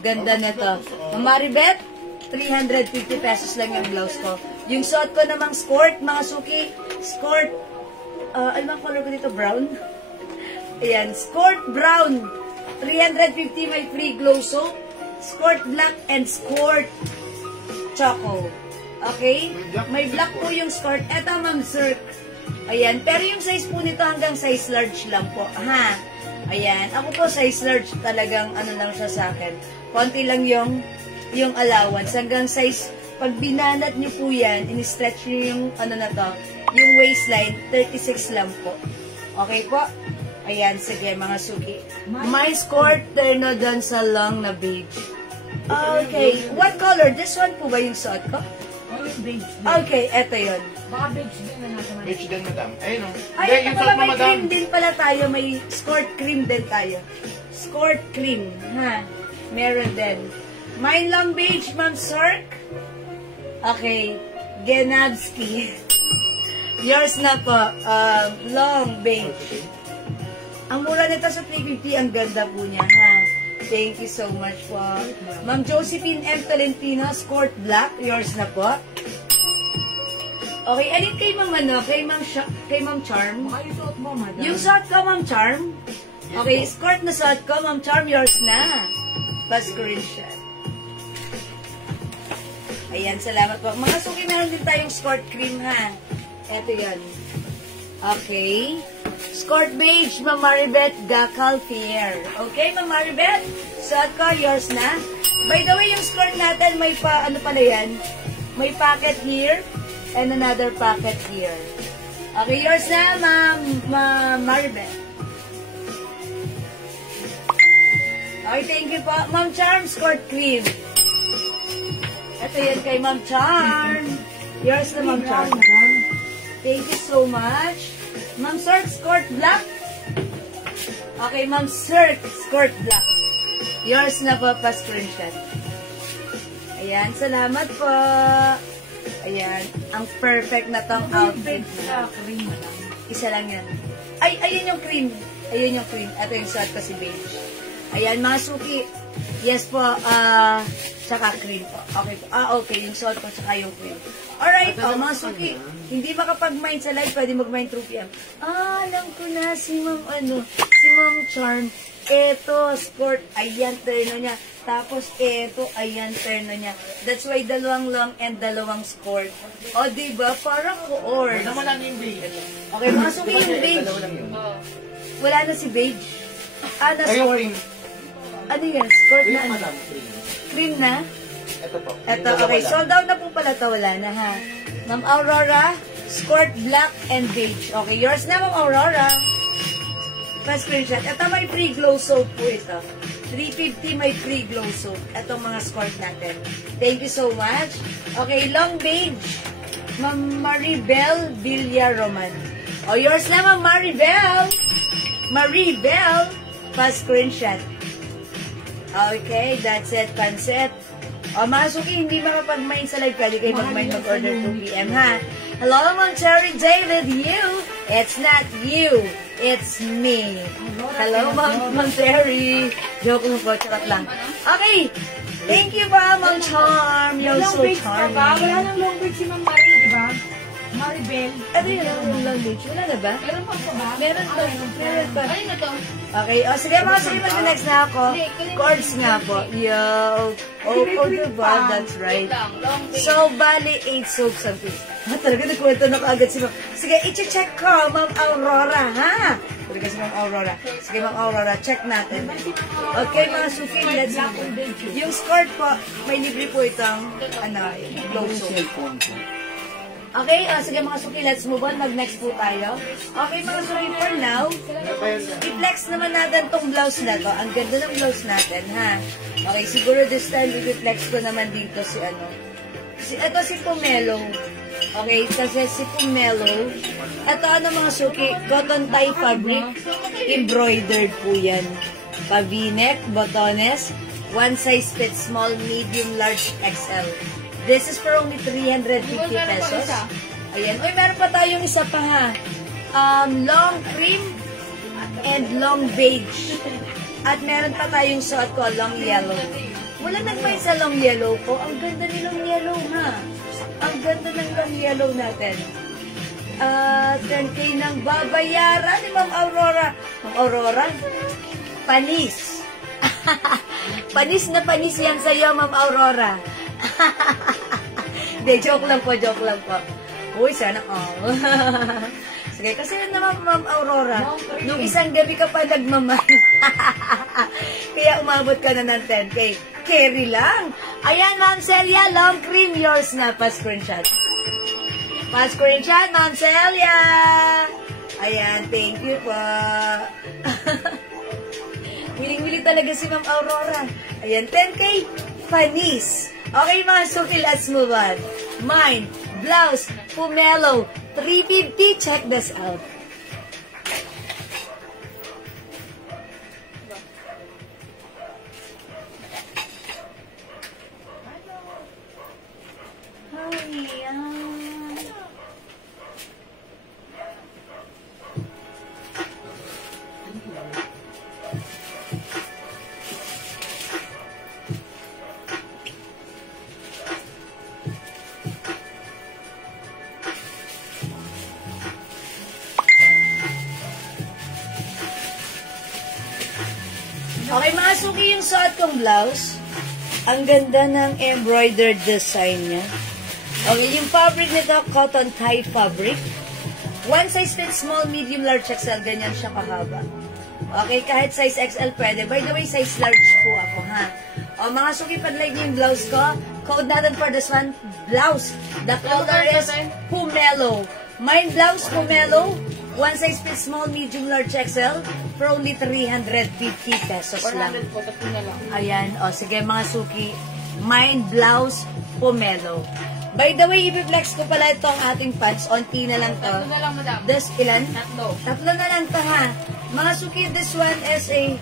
Ganda nito. Maribet, 350 pesos lang yung blouse ko. Yung suot ko namang skirt, mga suki, skirt, ano bang color ko dito? Brown? Ayan, skirt brown, 350 may free glow soap, skirt black, and skirt choco. Okay? May black po yung skirt. Eto, Ma'am Zirk. Ayan. Pero yung size po nito hanggang size large lang po. Ha? Ayan. Ako po size large talagang ano lang siya sa akin. Konti lang yung allowance. Hanggang size, pag binanat niyo po yan, in-stretch niyo yung ano na to, yung waistline, 36 lang po. Okay po? Ayan. Sige, mga suki. My skirt, terno dun sa long na beige. Okay. What color? This one po ba yung suot ko? Beige. Okay, eto yun. Baka beige din na nasa man. Beige din, madam. Ayun, o. Ay, ito pala may cream din pala tayo. May skirt cream din tayo. Skirt cream, ha? Meron din. Mine long beige, Ma'am Sark. Okay. Genavsky. Yours na po. Long beige. Ang mura nito sa 350, ang ganda po niya, ha? Thank you so much po. Ma'am Josephine M. Tolentino, skirt black. Yours na po. Okay, alin kay Ma'am ano? Kay Ma'am Charm? Baka yung suot mo, madam. Yung suot ko, Ma'am Charm? Okay, skirt na suot ko, Ma'am Charm. Yours na. Pa-screenshot. Ayan, salamat po. Mga suki, meron din tayong skirt cream, ha? Eto yan. Okay. Skirt beige, Ma'am Maribet Gacal Fair. Okay, Ma'am Maribet? Suot ko, yours na. By the way, yung skirt natin, may ano pala yan? May pocket here and another pocket here. Okay, yours na, Ma'am Maribet. Okay, thank you po. Ma'am Charm, skirt cream. Ito yan kay Ma'am Charm. Yours na, Ma'am Charm. Thank you so much. Ma'am Sirk, skirt black. Okay, Ma'am Sirk, skirt black. Yours na po, pa-screenshot. Ayan, salamat po. Ayan. Ang perfect na tong outfit. Cream na lang. Isa lang yan. Ay, ayun yung cream. Ayun yung cream. Ito yung suot ko si beige. Ayan, mga suki. Yes po, saka cream po. Okay po. Okay. Yung suot ko, saka yung cream. Alright, mga suki. Hindi makapag-mind sa live, pwede mag-mind through PM. Alam ko na si Ma'am Charm. Eto, sport. Ayan, terno niya. Tapos, eto, ayan, terno niya. That's why, dalawang long and dalawang sport. O, diba? Parang coord. Ano mo lang yung beige? Okay, mga suki yung beige. Dalawa lang yun. Wala na si beige. Kayo ring. Ano yan? Sport na ano? Madam, ring. Cream na? Ito po. Eto, okay. Sold out na po pala to. Wala na, ha? Ma'am Aurora, skirt black and beige. Okay, yours na, Ma'am Aurora. First screenshot. Ito, may free glow soap po ito. 350 may free glow soap. Itong mga skirt natin. Thank you so much. Okay, long beige. Ma'am Maribel Villaroman. O, yours na, Ma'am Maribel. Maribel. First screenshot. Okay, that's it. Pancet. O, mga suki, hindi makapag-mind sa live. Pwede kayo mag-mind mag-order 2 p.m. ha? Hello, Ma'am Cherry David. You. It's not you. It's me. Hello, Ma'am Cherry. Joke lang po. Charot lang. Okay. Thank you ba, Ma'am Charm. You're so charming. Wala nang long beach si Ma'am Marie, di ba? Maribel. Ano yun? Yung long beach? Wala na ba? Meron pa ba? Meron pa. Meron pa. Ano na to? Okay. O, sige mga sige. Mag-next na ako. Chords nga po. Yo. Oh, diba? That's right. Wait lang, long day. So, bali, 8 soaps ang piece. Talaga nagkwento na kaagad si Ma'am. Sige, i-check ko, Ma'am Aurora, ha? Talaga si Ma'am Aurora. Sige, Ma'am Aurora, check natin. Okay, mga suki, let's see. Yung skirt po, may libre po itong, glow soap. Okay, sige mga suki, let's move on. Mag-next po tayo. Okay, mga suki, for now, i-flex naman natin tong blouse na to. Ang ganda ng blouse natin, ha? Okay, siguro this time, i-flex ko naman dito si Pomelo. Okay, kasi si Pomelo, ito mga suki, cotton tie fabric, embroidered po yan. Pa-v-neck, botones, one size fits small, medium, large, XL. This is for only 350 pesos. Ayan. Uy, meron pa tayong isa pa ha. Long cream and long beige. At meron pa tayong suot ko, long yellow. Wala nagmay sa long yellow ko. Ang ganda ni long yellow ha. Ang ganda ng long yellow natin. 10K nang babayaran ni Ma'am Aurora. Ma'am Aurora? Panis. Panis na panis yan sa'yo, Ma'am Aurora. Hindi, joke lang po. Uy, sana all. Sige, kasi naman, Ma'am Aurora, nung isang gabi ka pa nagmamahal. Kaya umabot ka na ng 10K. Carry lang. Ayan, Ma'am Celia, long cream, yours na. Pa-screenshot. Pa-screenshot, Ma'am Celia. Ayan, thank you po. Wiling-wili talaga si Ma'am Aurora. Ayan, 10K, panis. Okay, mga suki, let's move on. Mine, blouse, Pomelo, 350. Check this out. Okay, mga suki, yung suot kong blouse. Ang ganda ng embroidered design niya. Okay, yung fabric nito, cotton tie fabric. One size fits small, medium, large, XL. Ganyan siya kahaba. Okay, kahit size XL pwede. By the way, size large po ako, ha? O, mga suki, pag-like niyo yung blouse ko. Code natin for this one, blouse. The color is Pomelo. Mine blouse, Pomelo. One size fits small, medium, large, XL for only 350 pesos lang. 400 po, tapos na lang. Ayan, o sige mga suki, mine blouse, Pomelo. By the way, i-flex ko pala itong ating pants. Onti na lang to. Tatlo na lang, madam. This, ilan? Tatlo. Tatlo na lang to ha. Mga suki, this one is a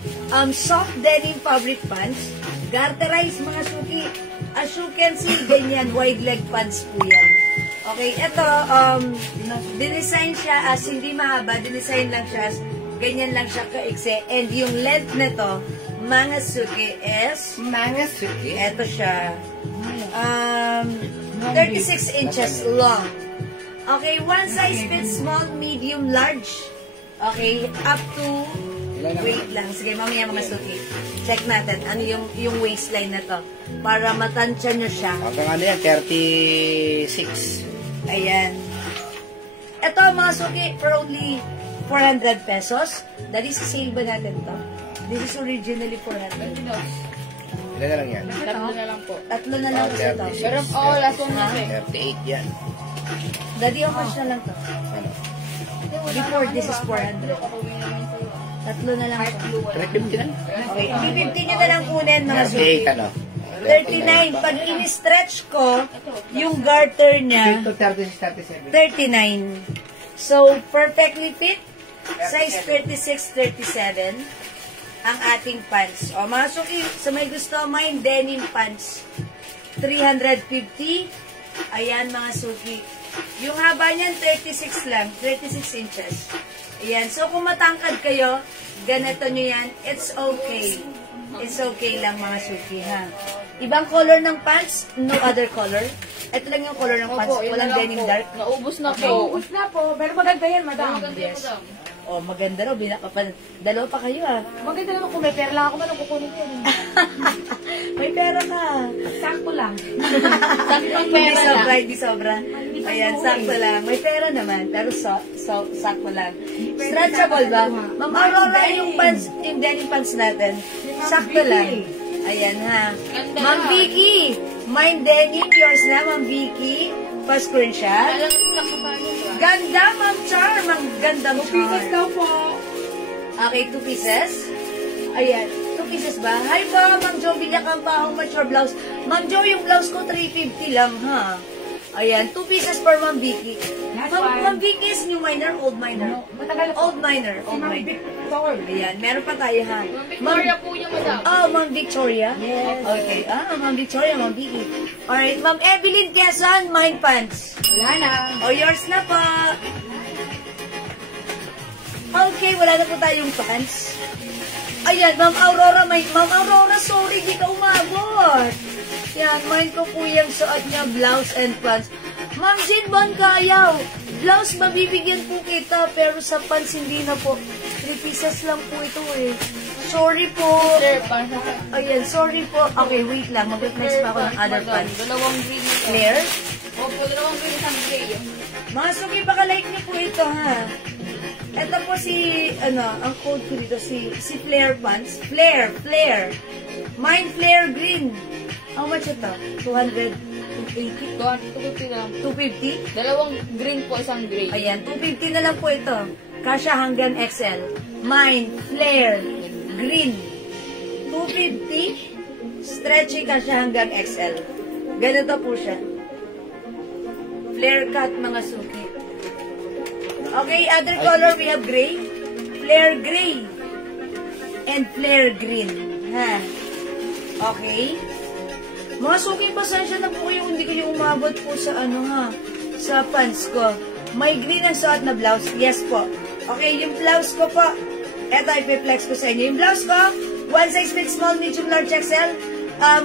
soft denim fabric pants. Garterized mga suki. As you can see, ganyan, wide leg pants po yan. Okay, ito, dinesign siya as hindi mahaba, dinesign lang siya as ganyan lang siya kaiksi. And yung length nito, mga suki is, ito siya, 36 inches long. Okay, one size fits small, medium, large. Okay, up to, wait lang, sige, mamaya mga suki. Check natin, ano yung waistline na to. Para matansya nyo siya. Hanggang ano yan, 36. Ayan. Ito mga suki, for only 400 pesos. Dali sa sale ba natin to? This is originally 400. Ilan na lang yan? Tatlo na lang po. Tatlo na lang kasi ito. Pero, last one na eh. 38 yan. Daddy, how much na lang to? Ano? Before, this is 400. Tatlo na lang ito. 350 na? Okay, 50 nyo na lang kunin mga suki. 38 ano? 39. Pag in-stretch ko, yung garter niya, 36, 37. 39. So, perfectly fit. Size 36, 37. Ang ating pants. O, mga suki, sa may gusto, may denim pants. 350. Ayan, mga suki. Yung haba niyan, 36 lang. 36 inches. Ayan. So, kung matangkad kayo, ganito nyo yan. It's okay. It's okay lang, mga suki, ha? Ibang color ng pants, no other color. Ito lang yung color ng pants. Walang denim dark. Naubos na po. Ubus na po. Pero maganda yan, madam. Maganda yan, madam. Oh, maganda raw. Dalawa pa kayo, ha? Maganda naman kung may pera lang ako, man ang kukunin ko yan. May pera ka. Sakto lang. Saktong Hindi pera sobra, na. hindi sobra. Ayan, sakto lang. May pera naman, pero sakto lang. Stretchable ba? Ma'am Aurora, yung pants, yung denim pants natin, sakto lang. Ayan, ha. Ma'am Vicky, mine denim, yours na, Ma'am Vicky. Pa-screenshot. Alam mo lang kung paano ba? Ganda, Ma'am Char. Ma'am, ganda, Ma'am Pieces Char. daw po. Okay, 2 pieces. Ayan, 2 pieces ba? Hi po, Ma'am Jo, bilyak ang pahong mature blouse. Ma'am Jo, yung blouse ko 350 lang, ha? Ayan, 2 pieces for Ma'am Vicky. Ma'am Vicky is new miner, old miner? Matagal po. Old miner, Si old Ma'am miner. Victor. Ayan, meron pa tayo, ha? Victoria po niya, madam. Oh, Ma'am Victoria? Yes. Okay, Ma'am Victoria, Ma'am Vicky. Alright, Ma'am Evelyn Quezon, mine pants. Wala na. O, yours na po. Okay, wala na po tayong pants. Ayan, Ma'am Aurora, Ma'am Aurora, sorry, di ka umabot. Yan, mine ko po yung suot niya, blouse and pants. Ma'am Jean Boncayaw, blouse mabibigyan po kita, pero sa pants hindi na po. 3 pieces lang po ito eh. Sorry po. Sir, para sa... Ayan, sorry po. Okay, wait lang. Mag-next pa ako ng other Madam, pants. Dalawang green. Claire? Opo, dalawang green isang gray. Mga suki, baka like niyo po ito, ha? Ito po si, ang code ko dito, si Flare Pants. Flare. Mine Flare Green. How much ito? 280? 250 lang. 250? Dalawang green po, isang gray. Ayan, 250 na lang po ito. Kasya hanggang XL. Mine Flare Green. 250. Stretchy kasya hanggang XL. Ganito po siya. Flare cut, mga suki. Okay, other color we have gray, flare gray, and flare green. Ha? Okay? Mga suki, pasensya na po kayo, hindi kayo umabot po sa sa pants ko. May green ang suot na blouse. Yes po. Okay, yung blouse ko po, eto, ipiplex ko sa inyo. Yung blouse ko, one size fit small, medium, large, XL.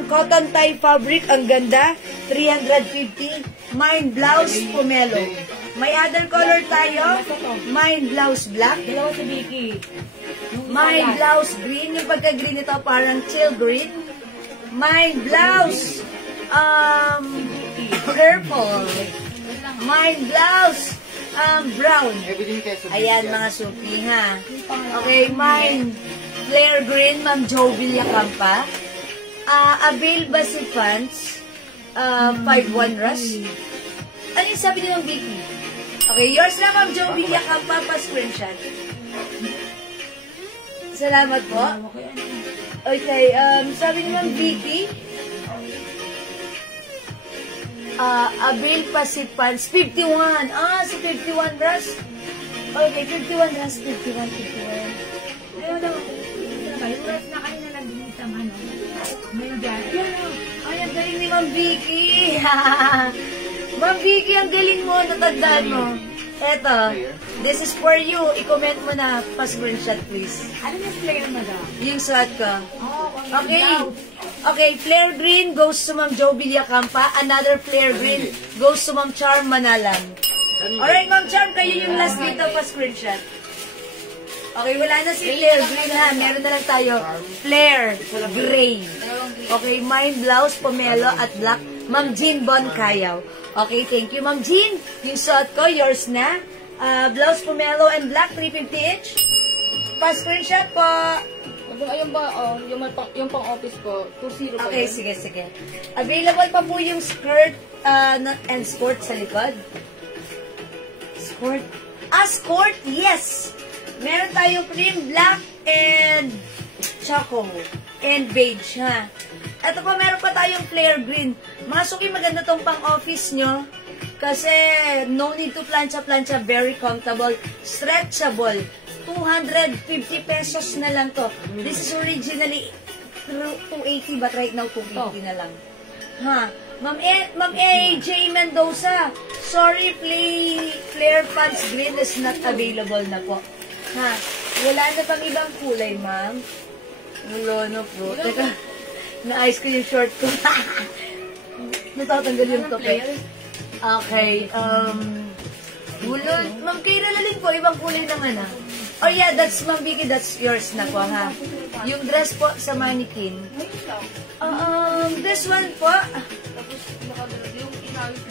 Cotton tie fabric, ang ganda. 350. Mine blouse, pomelo. May other color tayo. Mine blouse black. Dalawa si Vicky. Mine blouse green. Yung pagka-green ito, parang chill green. Mine blouse purple. Mine blouse brown. Ayan, mga suki, ha. Okay, mine flare green, Ma'am Jo Villacampa. Avail ba si pants? 5-1 rush. Ano yung sabi niyo ng Vicky? Okay, yours na, Ma'am Jo Villacampa, pa-screenshot. Salamat po. Okay, sabi ni Ma'am Vicky, avail pa si pants, 51. Si 51 rush. Okay, 51 rush, 51. Ayaw daw. Yung rest na kayo na nag-inis ang Ngayon dyan. Ay, ang galing ni Ma'am Vicky. Ma'am Vicky, ang galing mo, natandaan mo. Eto, this is for you. I-comment mo na, pa-screenshot please. Ano yung player, madam? Yung suot ko. Oh, Okay. Okay, flare green goes to Ma'am Jo Villacampa. Another flare green goes to Ma'am Charm Manalan. Alright, Ma'am Charm, kayo yung last dito pa-screenshot. Okay, wala na si flare green ha. Meron na lang tayo flare gray. Okay, mine blouse, pomelo at black. Ma'am Jean Bon Cayaw. Okay, thank you, Ma'am Jean. Yung suot ko, yours na. Blouse, pomelo and black, 350 each. Pa-screenshot po. Ayun ba, yung pang-office po, 2-0 po. Okay, sige, sige. Available pa po yung skirt and skirt sa likod. Skirt? Skirt, yes! Meron tayong cream, black, and choco. And beige, ha? Ito pa, meron pa tayong flare green. Mga suki, maganda tong pang-office nyo. Kasi, no need to plancha-plancha. Very comfortable. Stretchable. 250 pesos na lang to. This is originally 280, but right now 250 na lang. Ha? Ma'am AJ Mendoza, sorry, flare pants green is not available na po. Ha? Wala na pang ibang kulay, ma'am. Wala na po. Teka, na-ice ko yung short ko. Natatanggal yung tope. Okay, wala. Ma'am, kailalalin po, ibang kulay naman, ha? Oh yeah, that's Ma'am Vicky, that's yours na po, ha? Yung dress po sa mannequin. This one po.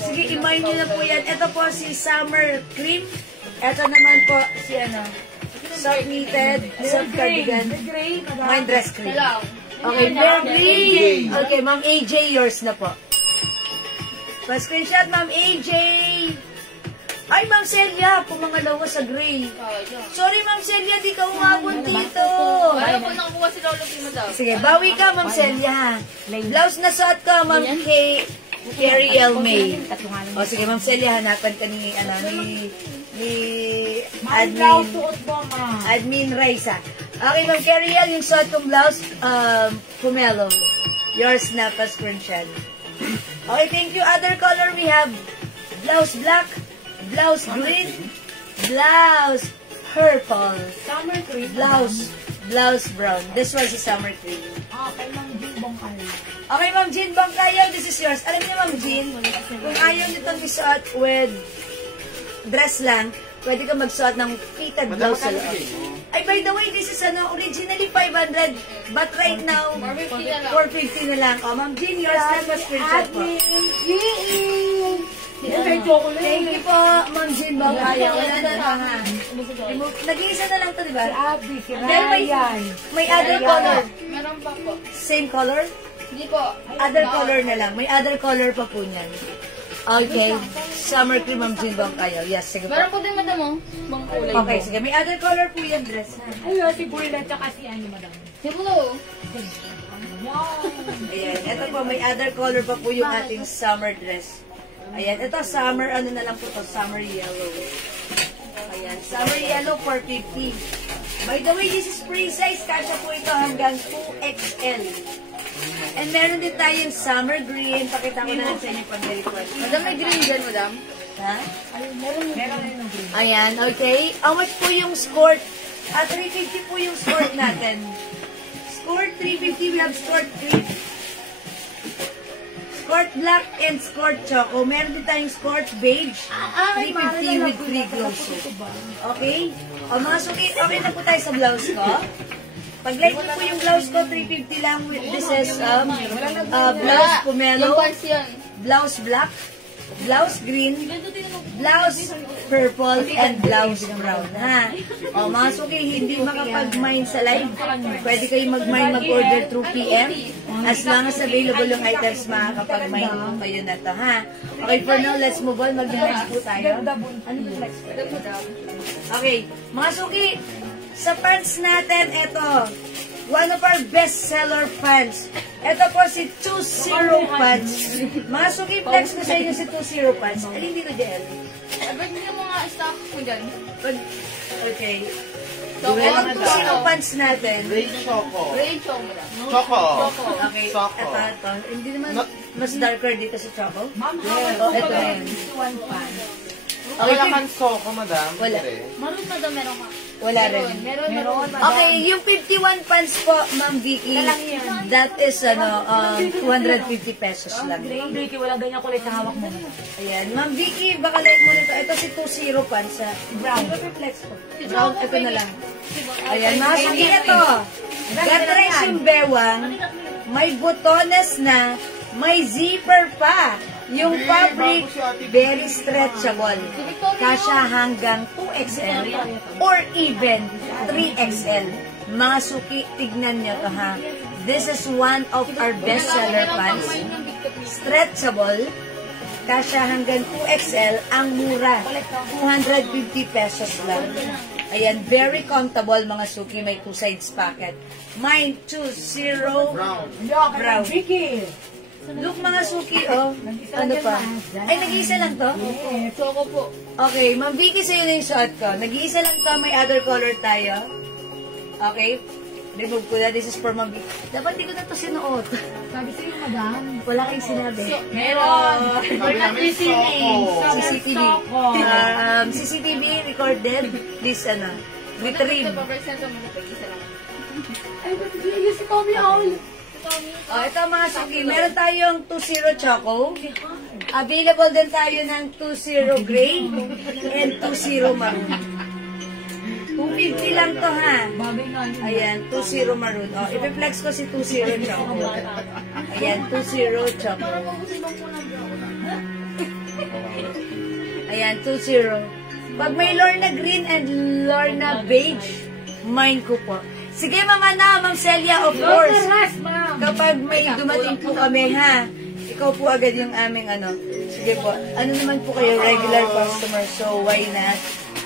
Sige, i-mind nyo na po yan. Ito po si Summer Cream. Ito naman po si soft knitted, soft cardigan. Mine dress cream. Okay, very green. Okay, Ma'am AJ, yours na po. Pa-screenshot, Ma'am AJ. Ay, Ma'am Celia, pumangalawa sa gray. Sorry, Ma'am Celia, di ka umabot dito. Ayaw po nakakuha si Lolo Pima daw. Sige, bawi ka, Ma'am Celia, ha? Blouse na suot ka, Ma'am Carrie L. May. O, sige, Ma'am Celia, hanapan ka ni Admin Raisa. Okay, Ma'am Carrie L., yung suot kong blouse, pomelo. Yours na, pa-screenshot. Okay, thank you. Other color, we have blouse black, blouse green, blouse purple, Summer cream. blouse brown. This was a summer cream. Okay, Ma'am Jean Bongkayo. Okay, Ma'am Jean Bongkayo, this is yours. Alam niyo, Ma'am Jean, kung ayaw niyo itong isuot with dress lang, pwede ka magsuot ng fitted blouse sa loob. Ay, by the way, this is originally 500, but right now, 450 na lang. Oh, Ma'am Jean, yours na pa screenshot po. Thank you po, Ma'am Jean Bongkayo. Wala na lang, ha? Nag-iisa na lang to, di ba? Abby, si Then Ryan. may other color. Meron pa po. Same color? Hindi po. Other color na lang. May other color pa po niyan. Okay. Summer cream, Ma'am Jean Bongkayo. Yes, sige po. Meron po din, madam, oh. Bang kulay Okay, po. sige. May other color po yung dress. Ha? Ayun, si Burla tsaka si madam. Yan po, oh. Wow. Ayan. Ito po, may other color pa po yung ating summer dress. Ayan. Ito, summer, ano na lang po to? Summer yellow. Ayan. Summer yellow, 450. By the way, this is free size. Kasha po ito hanggang 2XL. And meron din tayong summer green. Pakita ko na lang sa inyo pag-request. Madam, may green dyan, madam. Ha? Meron ng green. Ayan, okay. How much po yung skirt? 350 po yung skirt natin. Skirt 350, we have skirt cream. Skirt black and skirt choco. Meron din tayong skirt beige. 350 with free glow soap. Okay? O mga suki, okay na po tayo sa blouse ko. Pag-like mo po yung blouse ko, 350 lang. This is blouse pomelo, Yung pants yan. blouse black, blouse green, blouse purple, and blouse brown. Ha? O mga suki, hindi makapag-mine sa live. Pwede kayo mag-mine, mag-order through PM. As long as available yung items, makakapag-mine po kayo na to. Ha? Okay, for now, let's move on. Mag-next po tayo. Ano po next? Okay, mga suki, sa pants natin, ito, one of our best-seller pants. Ito po si 2-0 pants. Mga suki, flex ko sa inyo si 2-0 pants. Alin dito, Jel? Ba't hindi yung mga stock po dyan? Okay. Choco. Ito 2-0 pants natin. Ray Choco. Ray Choco, madam. Choco. Okay, Choco. ito. Hindi naman, Mas darker dito sa choco. Ma'am, Oh, ito na yan. 51 pan. Wala kang soko, madam. Wala. Maroon na daw meron ka. Wala rin. Meron, madam. Okay, yung 51 pants po, Ma'am Vicky, that is 250 pesos lang. Ma'am Ricky, wala ganyan kulay sa hawak mo. Ayan. Ma'am Vicky, baka like mo nito. Ito si 20 pants. Brown. Flex ko. Brown, ito na lang. Ayan, mga suki ito. Gatres yung bewang, may botones na, may zipper pa. Yung fabric, very stretchable. Kasya hanggang 2XL or even 3XL. Mga suki, tignan nyo to ha. This is one of our best-seller pants. Stretchable. Kasya hanggang 2XL. Ang mura, 250 pesos lang. Ayan, very comfortable mga suki. May 2 sides pocket. Mine, 20 brown. Ricky. Look mga suki, oh. Ano pa? Ay, nag-iisa lang to? Soko po. Okay, Ma'am Vicky, sa'yo na yung shot ko. Nag-iisa lang to, may other color tayo. Okay? Remove ko na. This is for Ma'am Vicky. Dapat di ko na to sinuot. Sabi sa'yo, madam. Wala kayong sinabi. Meron. CCTV. CCTV recorded. This, with rim. Papresent mo na isa lang. Ay, ba't yung si Tommy Owl? Oh, ito mga suki. Meron tayong 20 choco. Available din tayo ng 20 gray and 20 maroon. 250 lang to ha. Bagay nga yun. Ayan, 20 maroon. Oh, i-flex ko si 20 choco. Ayan, 20 choco. Ayan, 20. Pag may Lorna green and Lorna beige, mine ko po. Sige, Ma'am Celia, of course. Kapag may dumating po kami, ha? Ikaw po agad yung aming Sige po. Ano naman po kayo, regular customer, so why not?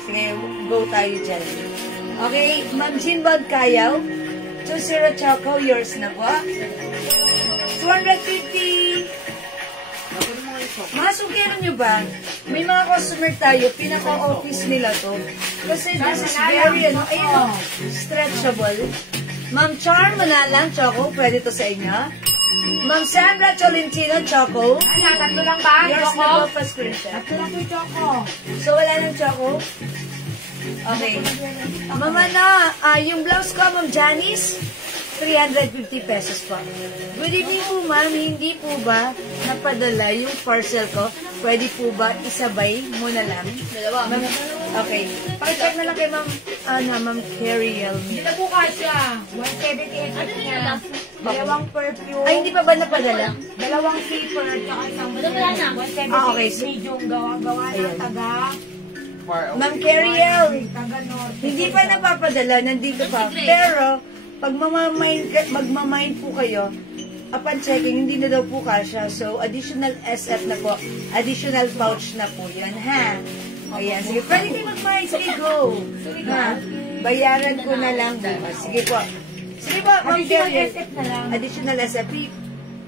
Sige, go tayo dyan. Okay, Ma'am Jinbod Kayaw, 20 Choco, yours na po. 250. Mga sukero nyo ba? May mga customer tayo, pinaka-office nila to. Kasi this is very, ayun, stretchable. Ma'am Char Manalang, Choco, pwede to sa inyo. Ma'am Sandra Cholentino, Choco. Ano, tatlo lang ba? Yours Choco? na po, pa-screenshot. Tatlo lang po, Choco. So, wala ng Choco? Okay. Ma'am, yung blouse ko, Ma'am Janice, 350 pesos po. Good evening po, ma'am. Hindi po ba napadala yung parcel ko? Pwede po ba isabay mo na lang? Dalawa. Ma'am, okay. Pakicheck na lang kay Ma'am, Ma'am Carriel. Hindi na po kasya. 178 niya. Dalawang perfume. Ay, hindi pa ba napadala? Dalawang zipper. Tsaka isang Wala na. 178 okay. medium gawa ng taga. Ma'am Carriel, Taga North. hindi pa napapadala, nandito pa. Pero, pag magmamind po kayo, upon checking, hindi na daw po kasya. So, additional SF na po. Additional pouch na po yun, ha? Ayan, sige. Pwede kayo mag-mind. Sige, go. Ha? Bayaran ko na lang bukas. Sige po. Sige po, Ma'am Additional Carriel. SF na lang. Additional SF.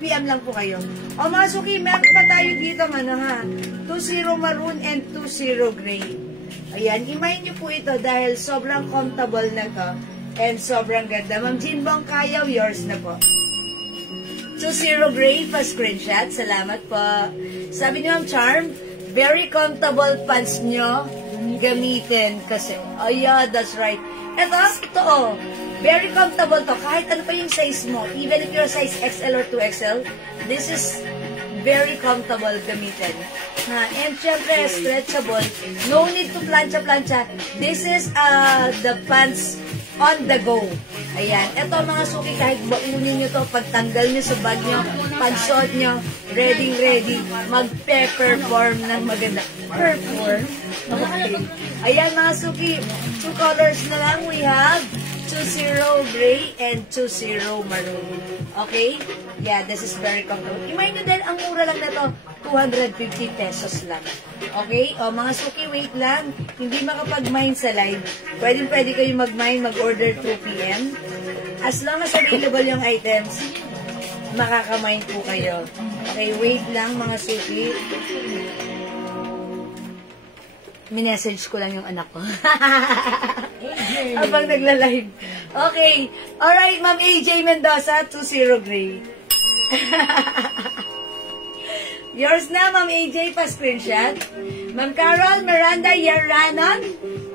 PM lang po kayo. O mga suki, meron pa tayo dito, ha? 20 maroon and 20 gray. Ayan, imayin niyo po ito dahil sobrang comfortable na to. And sobrang ganda. Ma'am Jinbong Kayaw, yours na po. 20 gray pa screenshot. Salamat po. Sabi niyo, Ma'am Charm, very comfortable pants nyo gamitin kasi. Oh yeah, that's right. Ito, very comfortable to. Kahit ano pa yung size mo, even if you're size XL or 2XL, this is very comfortable gamitin. And syempre, stretchable. No need to plancha-plancha. This is the pants on the go. Ayan. Ito mga suki, kahit baunin nyo to, pagtanggal nyo sa bag nyo, pansot nyo, ready, magpe-perform ng maganda. Perform? Okay. Ayan mga suki, 2 colors na lang we have. 20 gray and 20 maroon. Okay? Yeah, this is very comfortable. Imayin nyo din, ang mura lang na to, 250 pesos lang. Okay? O, mga suki, wait lang. Hindi makapag-mine sa live. Pwede kayo mag-mine, mag-order 2 p.m. As long as available yung items, makaka-mine po kayo. Okay, wait lang mga suki. Minessage ko lang yung anak ko. Habang nagla-live. Okay. Alright, Ma'am AJ Mendoza, 20 gray. Yours na, Ma'am AJ, pa-screenshot. Ma'am Carol Miranda Yaranon,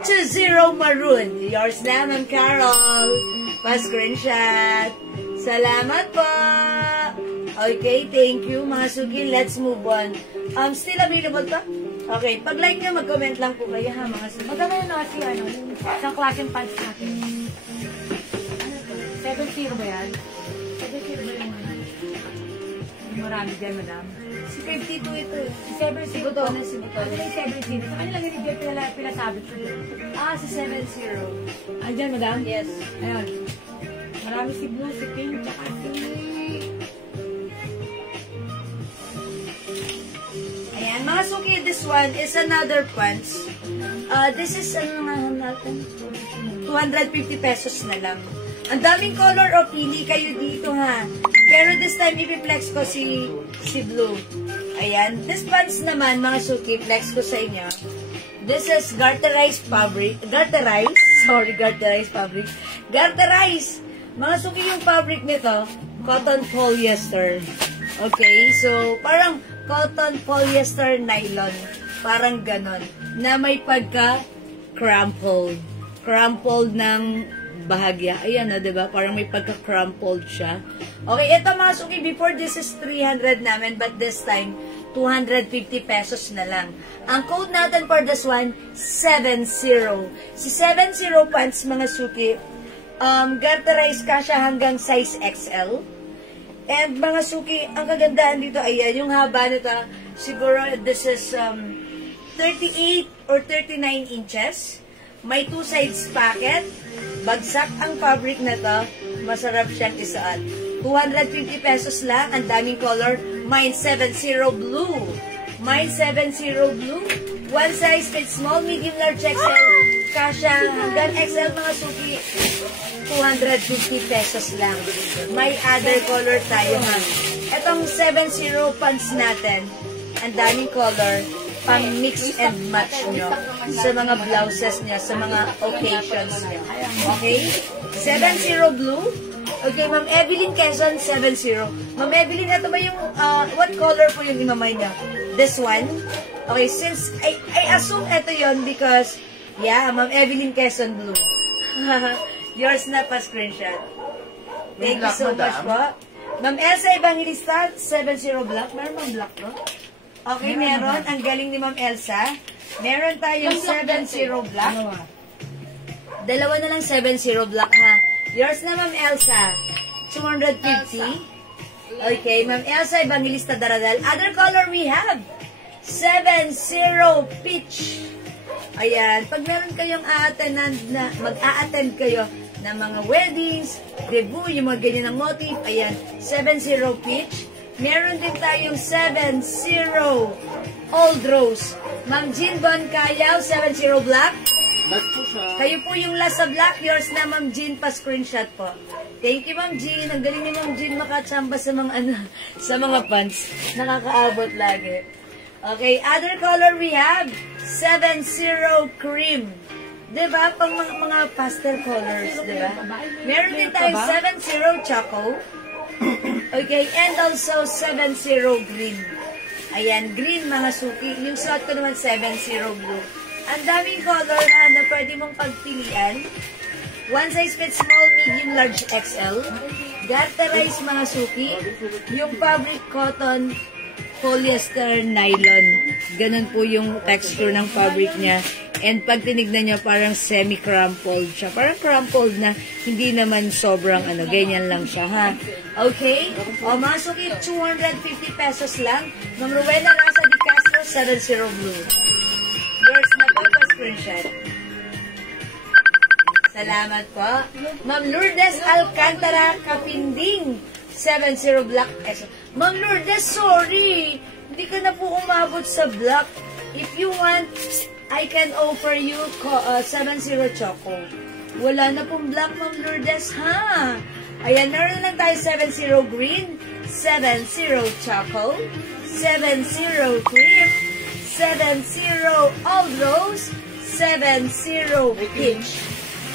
20 Maroon. Yours na, Ma'am Carol. Pa-screenshot. Salamat po. Okay, thank you, mga suki. Let's move on. Still available to? Okay, pag-like nyo, mag-comment lang po kayo, ha, mga suki. Magkano yun kasi yung isang klaseng pants natin? Ano to? 7-0 ba yan? 7-0 ba yung ano? Marami dyan, madam. Si 52 ito eh. Si 7-0 Si Butones, si Butones. Ano yung 7-0? Sa kanila nilibigay pinasabit ko doon. Si 70. Ah, dyan, madam? Yes. Ayun. Marami si Blue, si Pink, tsaka si... Ayan, mga suki, this one is another pants. This is, natin? 250 pesos na lang. Ang daming color o pili kayo dito, ha. Pero this time, i-flex ko si Blue. Ayan. This pants naman, mga suki, flex ko sa inyo. This is garterized fabric. Garterized fabric. Garterized. Mga suki, yung fabric nito, cotton polyester. Okay, so, parang cotton polyester nylon. Parang ganon. Na may pagka-crumpled. Crumpled ng bahagya. Ayan o, diba? Parang may pagka-crumpled siya. Okay, ito mga suki, before this is 300 namin, but this time, 250 pesos na lang. Ang code natin for this one, 70. Si 70 pants, mga suki, garterized ka siya hanggang size XL. And mga suki, ang kagandahan dito, ayan, yung haba nito, siguro this is 38 or 39 inches. May 2 sides pocket. Bagsak ang fabric na to. Masarap siyang isuot. 250 pesos lang. Ang daming color. Mine 70 blue. Mine 70 blue. One size fits small, medium, large, XL. Kasha hanggang XL, mga suki. 250 pesos lang. May other color tayo, ha. Etong 70 pants natin. Ang daming color. Pang mix and match nyo sa mga blouses niya, sa mga occasions niya. Okay? 70 blue. Okay, Ma'am Evelyn Quezon, 70. Ma'am Evelyn, ito ba yung, what color po yung imamay niya? This one? Okay, since, I assume ito yon because, yeah, Ma'am Evelyn Quezon blue. Yours na pa screenshot. Thank you so much po. Ma'am Elsa Evangelista, 70 black. Meron bang black po? Okay, meron. Ang galing ni Ma'am Elsa. Meron tayong 70 black. Dalawa na lang 70 black, ha. Yours na, Ma'am Elsa. 250. Okay, Ma'am Elsa Evangelista Daradal. Other color we have. 70 peach. Ayan. Pag meron kayong mag-a-attend kayo ng mga weddings, debut, yung mga ganyan ng motif. Ayan. 70 peach. Meron din tayong 70 Old Rose. Ma'am Jean Boncayaw, 70 black. Last po siya. Kayo po yung last sa black. Yours na, Ma'am Jean, pa-screenshot po. Thank you, Ma'am Jean. Ang galing ni Ma'am Jean makachamba sa mga, sa mga pants. Nakakaabot lagi. Okay, other color we have, 70 cream. Diba? Pang mga pastel colors, diba? Meron din tayong 70 choco. Okay, and also 70 green. Ayan, green, mga suki. Yung suot ko naman 70 blue. Ang daming color na pwede mong pagpilian. One size fits small, medium, large, XL. Garterized, mga suki. Yung fabric cotton, polyester, nylon. Ganun po yung texture ng fabric niya. And pag tinignan nyo, parang semi-crumpled siya. Parang crumpled na, hindi naman sobrang ganyan lang siya, ha? Okay? O, mga suki, 250 pesos lang. Ma'am Rowena Rasa Di Castro, 70 blue. Yours na po, screenshot. Salamat po. Ma'am Lourdes Alcantara Kapinding, 70 black. Ma'am Lourdes, sorry. Hindi ka na po umabot sa black. If you want, I can offer you 70 choco. Wala na pong black, Ma'am Lourdes, ha? Ayan, naroon lang tayo 70 green, 70 choco, 70 cream, 70 old rose, 70 peach.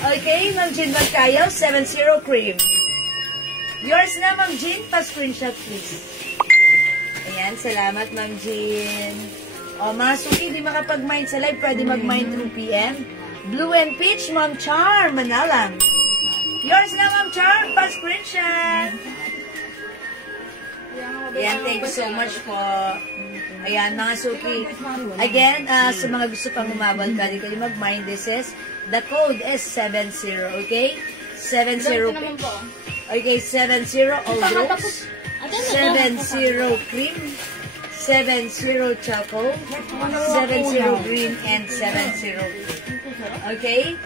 Okay, Ma'am Jean Magkayaw, 70 cream. Yours na, Ma'am Jean, pa-screenshot please. Ayan, salamat, Ma'am Jean. O, mga suki, di makapag-mind sa live, pwede mag-mind through PM. Blue and Peach, Ma'am Charm, Manalang. Yours na, Ma'am Charm, pa-screenshot. Ayan, thank you so much po. Ayan, mga suki. Again, sa mga gusto pang umabal ka, di kayo mag-mind. This is, the code is 70, okay? 70. Okay, 70 all groups. 70 cream. 70 choco. 70 green and 70. Okay?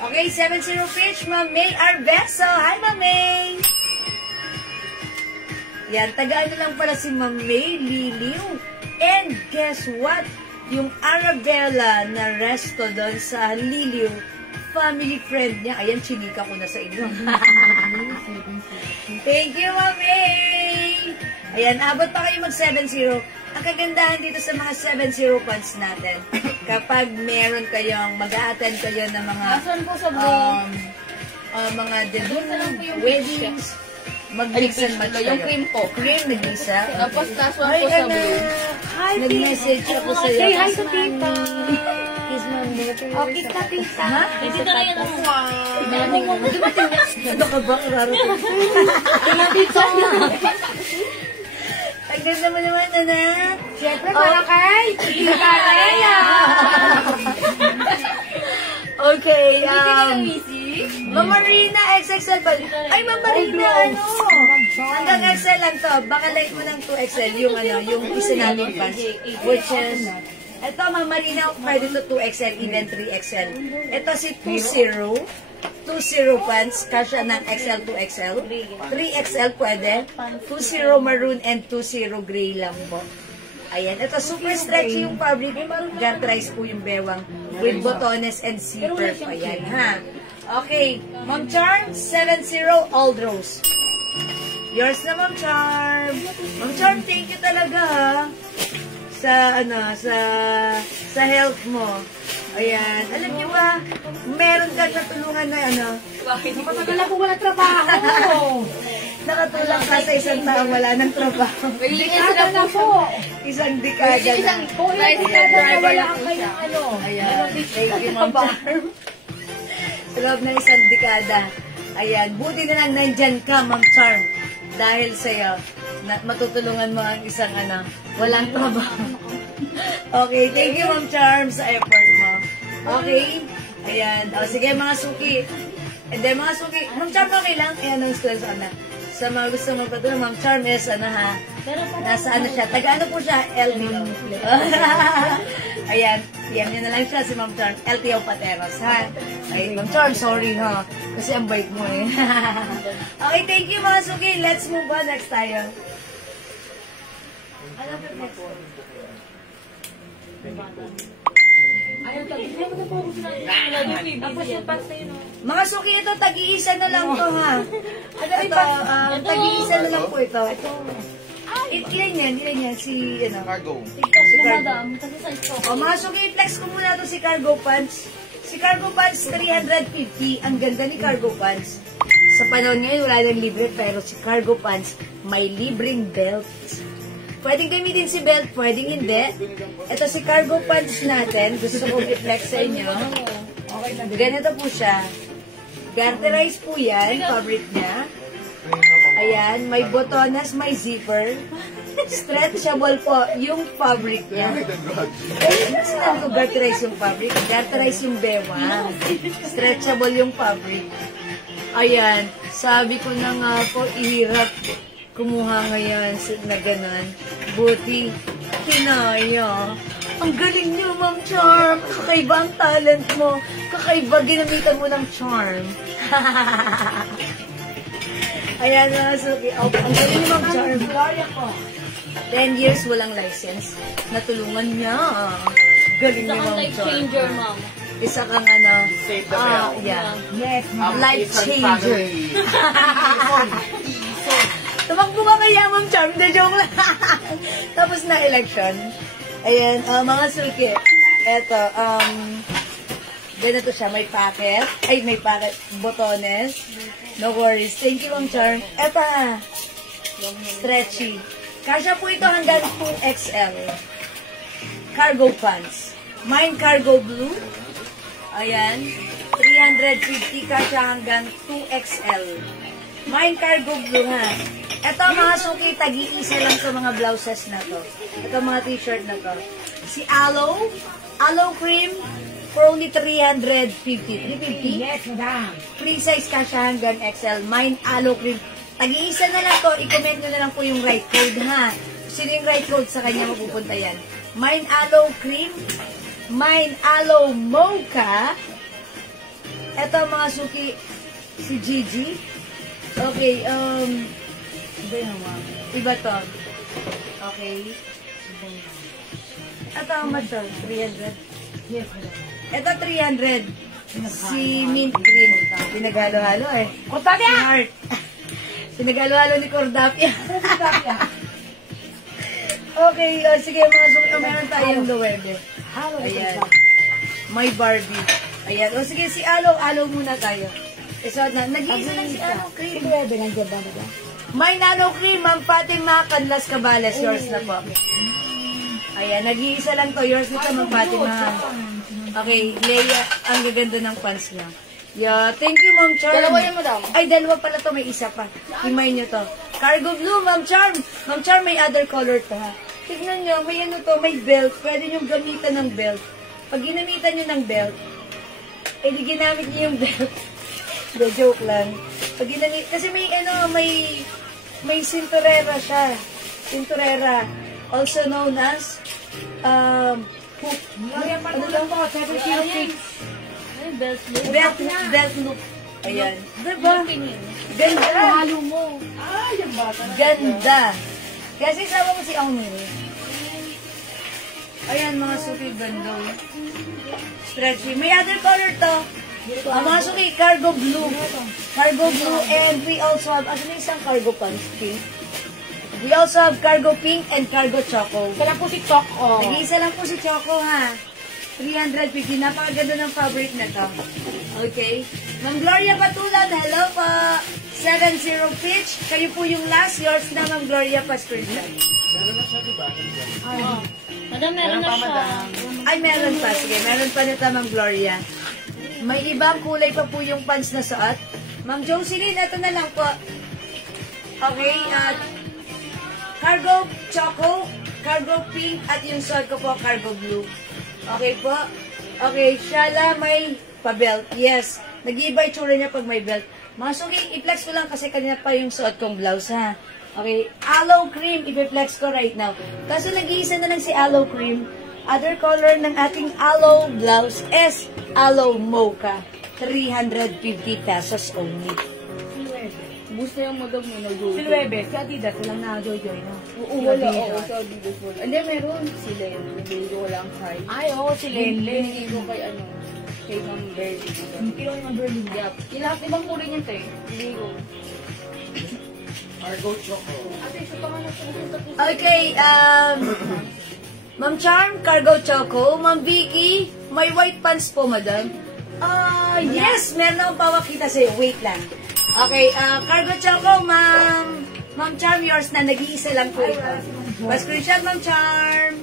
Okay, 70 peach, Ma'am May Arbeso. Hi, Ma'am May! Yan, tagaan lang pala si Ma'am May Liliw. And guess what? Yung Arabella na resto doon sa Liliw, family friend niya. Ayan, chinika ko na sa inyo. Thank you, Ma'am May! Ayan, abot pa kayo mag 7-0. Ang kagandahan dito sa mga 7-0 funds natin, kapag meron kayong, mag-a-attend kayo ng mga mga debut, weddings, mag-mix and match kayo. Yung cream po. Cream, nag-isa. Tapos last one po sa blue. Hi, Nag-message ako sa'yo. Say hi to tita. Kiss my mother. Okay, ka, tita. Ha? Dito na yan ang Ano ka ba? Kararating. tita. Ang ganda mo naman, anak. Siyempre, para kay Tita Leia. Okay, Ma'am Marina, XXL ba? Ay, Ma'am Marina, ano? Hanggang XL lang to. Baka like mo lang 2XL, yung yung isa namin pants. Which is, ito, Ma'am Marina, pwede to 2XL, even 3XL. Ito si 20 pants, kasya ng XL to XL. 3XL pwede. 20 maroon and 20 gray lang po. Ayan. Ito, super stretchy yung fabric. Garterize po yung bewang with botones and zipper pa yan, ha? Okay. Ma'am Charm, 70 Old Rose. Yours na, Ma'am Charm. Ma'am Charm, thank you talaga, ha? Sa help mo. Ayan. Alam niyo ba, meron ka natulungan na Matagal ako wala trabaho. nakatulong ka sa isang taong wala ng trabaho. Dekada na po. Isang dekada na. Kung ilang dekada na wala kayong Ayan. Thank you, Ma'am Charm. Sa loob ng isang dekada. Ayan. Buti na lang nandyan ka, Ma'am Charm. Dahil sa'yo, matutulungan mo ang isang walang trabaho. Okay, thank you, Ma'am Charm, sa effort mo. Okay? Ayan. O, sige, mga suki. And then, mga suki, Ma'am Charm, okay lang? Ayan ang stress, sa mga gusto magpatuloy, Ma'am Charm is, nasa siya. Taga po siya? LTO. Ayan. PM niya na lang siya, si Ma'am Charm. LTO Pateros, ha? Ay, Ma'am Charm, sorry, ha? Kasi ang bait mo, eh. Okay, thank you, mga suki. Let's move on. Next tayo. Ano ba next one? Mga suki, ito, tag-iisa na lang to, ha? Ito, tag-iisa na lang po ito. Ilan yan? Si, Cargo. O, mga suki, i-flex ko muna ito si Cargo Pants. Si Cargo Pants, 350. Ang ganda ni Cargo Pants. Sa panahon ngayon, wala nang libre, pero si Cargo Pants, may libreng belt. Pwedeng gamitin si belt, pwedeng hindi. Ito si Cargo Pants natin. Gusto kong i-flex sa inyo. Ganito po siya. Garterize po yan, fabric niya. Ayan, may botonas, may zipper. Stretchable po yung fabric niya. Sinabi ko garterize yung fabric. Garterize yung bewang. Stretchable yung fabric. Ayan, sabi ko na nga po, ihirap kumuha ngayon na gano'n. Buti, kinaya. Ang galing niyo, Ma'am Charm. Kakaiba ang talent mo. Kakaiba, ginamitan mo ng charm. Ayan, suki. Oh, ang galing ni Ma'am Charm. 10 years walang license. Natulungan niya. Galing ni Ma'am Charm. Changer, ma'am. Isa kang Save the bell. Yeah. Yes, life changer. Tumakbo ka kaya, Ma'am Charm. Na joke lang. Tapos na election. Ayan, mga suki. Eto, ganito siya. May packet. Ay, may packet. Botones. No worries. Thank you, Ma'am Charm. Eto, stretchy. Kasya po ito hanggang 2XL. Cargo pants. Mine cargo blue. Ayan. 350 kasya hanggang 2XL. Mine cargo blue, ha. Ito mga suki, tagi-isa lang sa mga blouses na to. Ito mga t-shirt na to. Si Aloe cream for only 350. 350? Yes, madam. Free size kasya hanggang XL. Mine Aloe cream. Tag-iisa na lang to. I-comment nyo na lang po yung right code, ha. Sino yung right code sa kanya mapupunta yan? Mine Aloe cream. Mine Aloe mocha. Ito mga suki, si Gigi. Okay, iba to. Okay. Ito ang macho, 300. Yes, madam. Ito 300. Si mint green. Pinaghalo-halo eh. Cortavia! Heart. Pinaghalo-halo ni Cordapia. Okay, sige mga suki. Meron tayong luwebe. Hello, Ayan. May Barbie. Ayan. O sige, si Aloe muna tayo. So, nag-iisa lang si Aloe cream. Silwebe, nandiyan ba, madam? May Nano cream, Ma'am Fatima Canlas Cabales. Yours na po. Ayan, nag-iisa lang to. Yours na to, Ma'am Fatima. Okay, Leia, ang gaganda ng pants niya. Yeah, thank you, Ma'am Charm. Dalawa yan, madam. Ay, dalawa pala to. May isa pa. Himay nyo to. Cargo blue, Ma'am Charm. Ma'am Charm, may other color to, ha. Tignan nyo, may ano to, may belt. Pwede nyo gamitan ng belt. Pag ginamitan nyo ng belt, eh di ginamit nyo yung belt. The joke lang. Pag ginamit, kasi may ano, may cinturera siya. Cinturera. Also known as, hook. Ayan, Ano lang po, 706. belt loop. Ayan. Diba? Ganda. Halo mo. Ganda. Kasi sawa ko si Aumiri. Ayan, mga suki, ganda. Stretchy. May other color to. Mga suki, cargo blue. Cargo blue, and we also have, ano yung isang cargo pants, pink? We also have cargo pink and cargo choco. Isa lang po si Choco. Nag-iisa lang po si Choco, ha. 350. Napakaganda ng fabric na to. Okay. Ma'am Gloria Patulan, hello po. 70 Pitch. Kayo po yung last. Yours na, Ma'am Gloria Pascual. Madam, meron na siya. Ay, meron pa. Sige, meron pa nito, Ma'am Gloria. May ibang kulay pa po yung pants na suot. Ma'am Jocelyn, ito na lang po. Okay, at cargo choco, cargo pink, at yung suot ko po, cargo blue. Okay po? Okay, Shala, may pa-belt. Yes. Nag-iiba yung tsura niya pag may belt. Mga suki, i-flex ko lang kasi kanina pa yung suot kong blouse, ha? Okay, aloe cream, i-flex ko right now. Kasi nag-iisa na lang si aloe cream. Other color ng ating aloe blouse is aloe mocha. 350 pesos only. Gusto yung madam mo na Jojo. Silwebe, si Adidas, walang na Jojoy, no? Oo, wala. Oo, sa Adidas wala. Hindi, meron. Sila yun. Binigay ko walang card. Ay, oo, si Lenlen. Binigay ko kay ano, kay Ma'am Berlie. Kilo yung Berlin. Yup. Yung lahat ibang kulay niyan, te. Binigay ko. Cargo choco. Okay, Ma'am Charm, cargo choco. Ma'am Vicky, may white pants po, madam. Yes, meron akong pawakita sa'yo. Wait lang. Okay, cargo choco, Ma'am Charm, yours na. Nag-iisa lang po ito. Pa-screenshot, Ma'am Charm.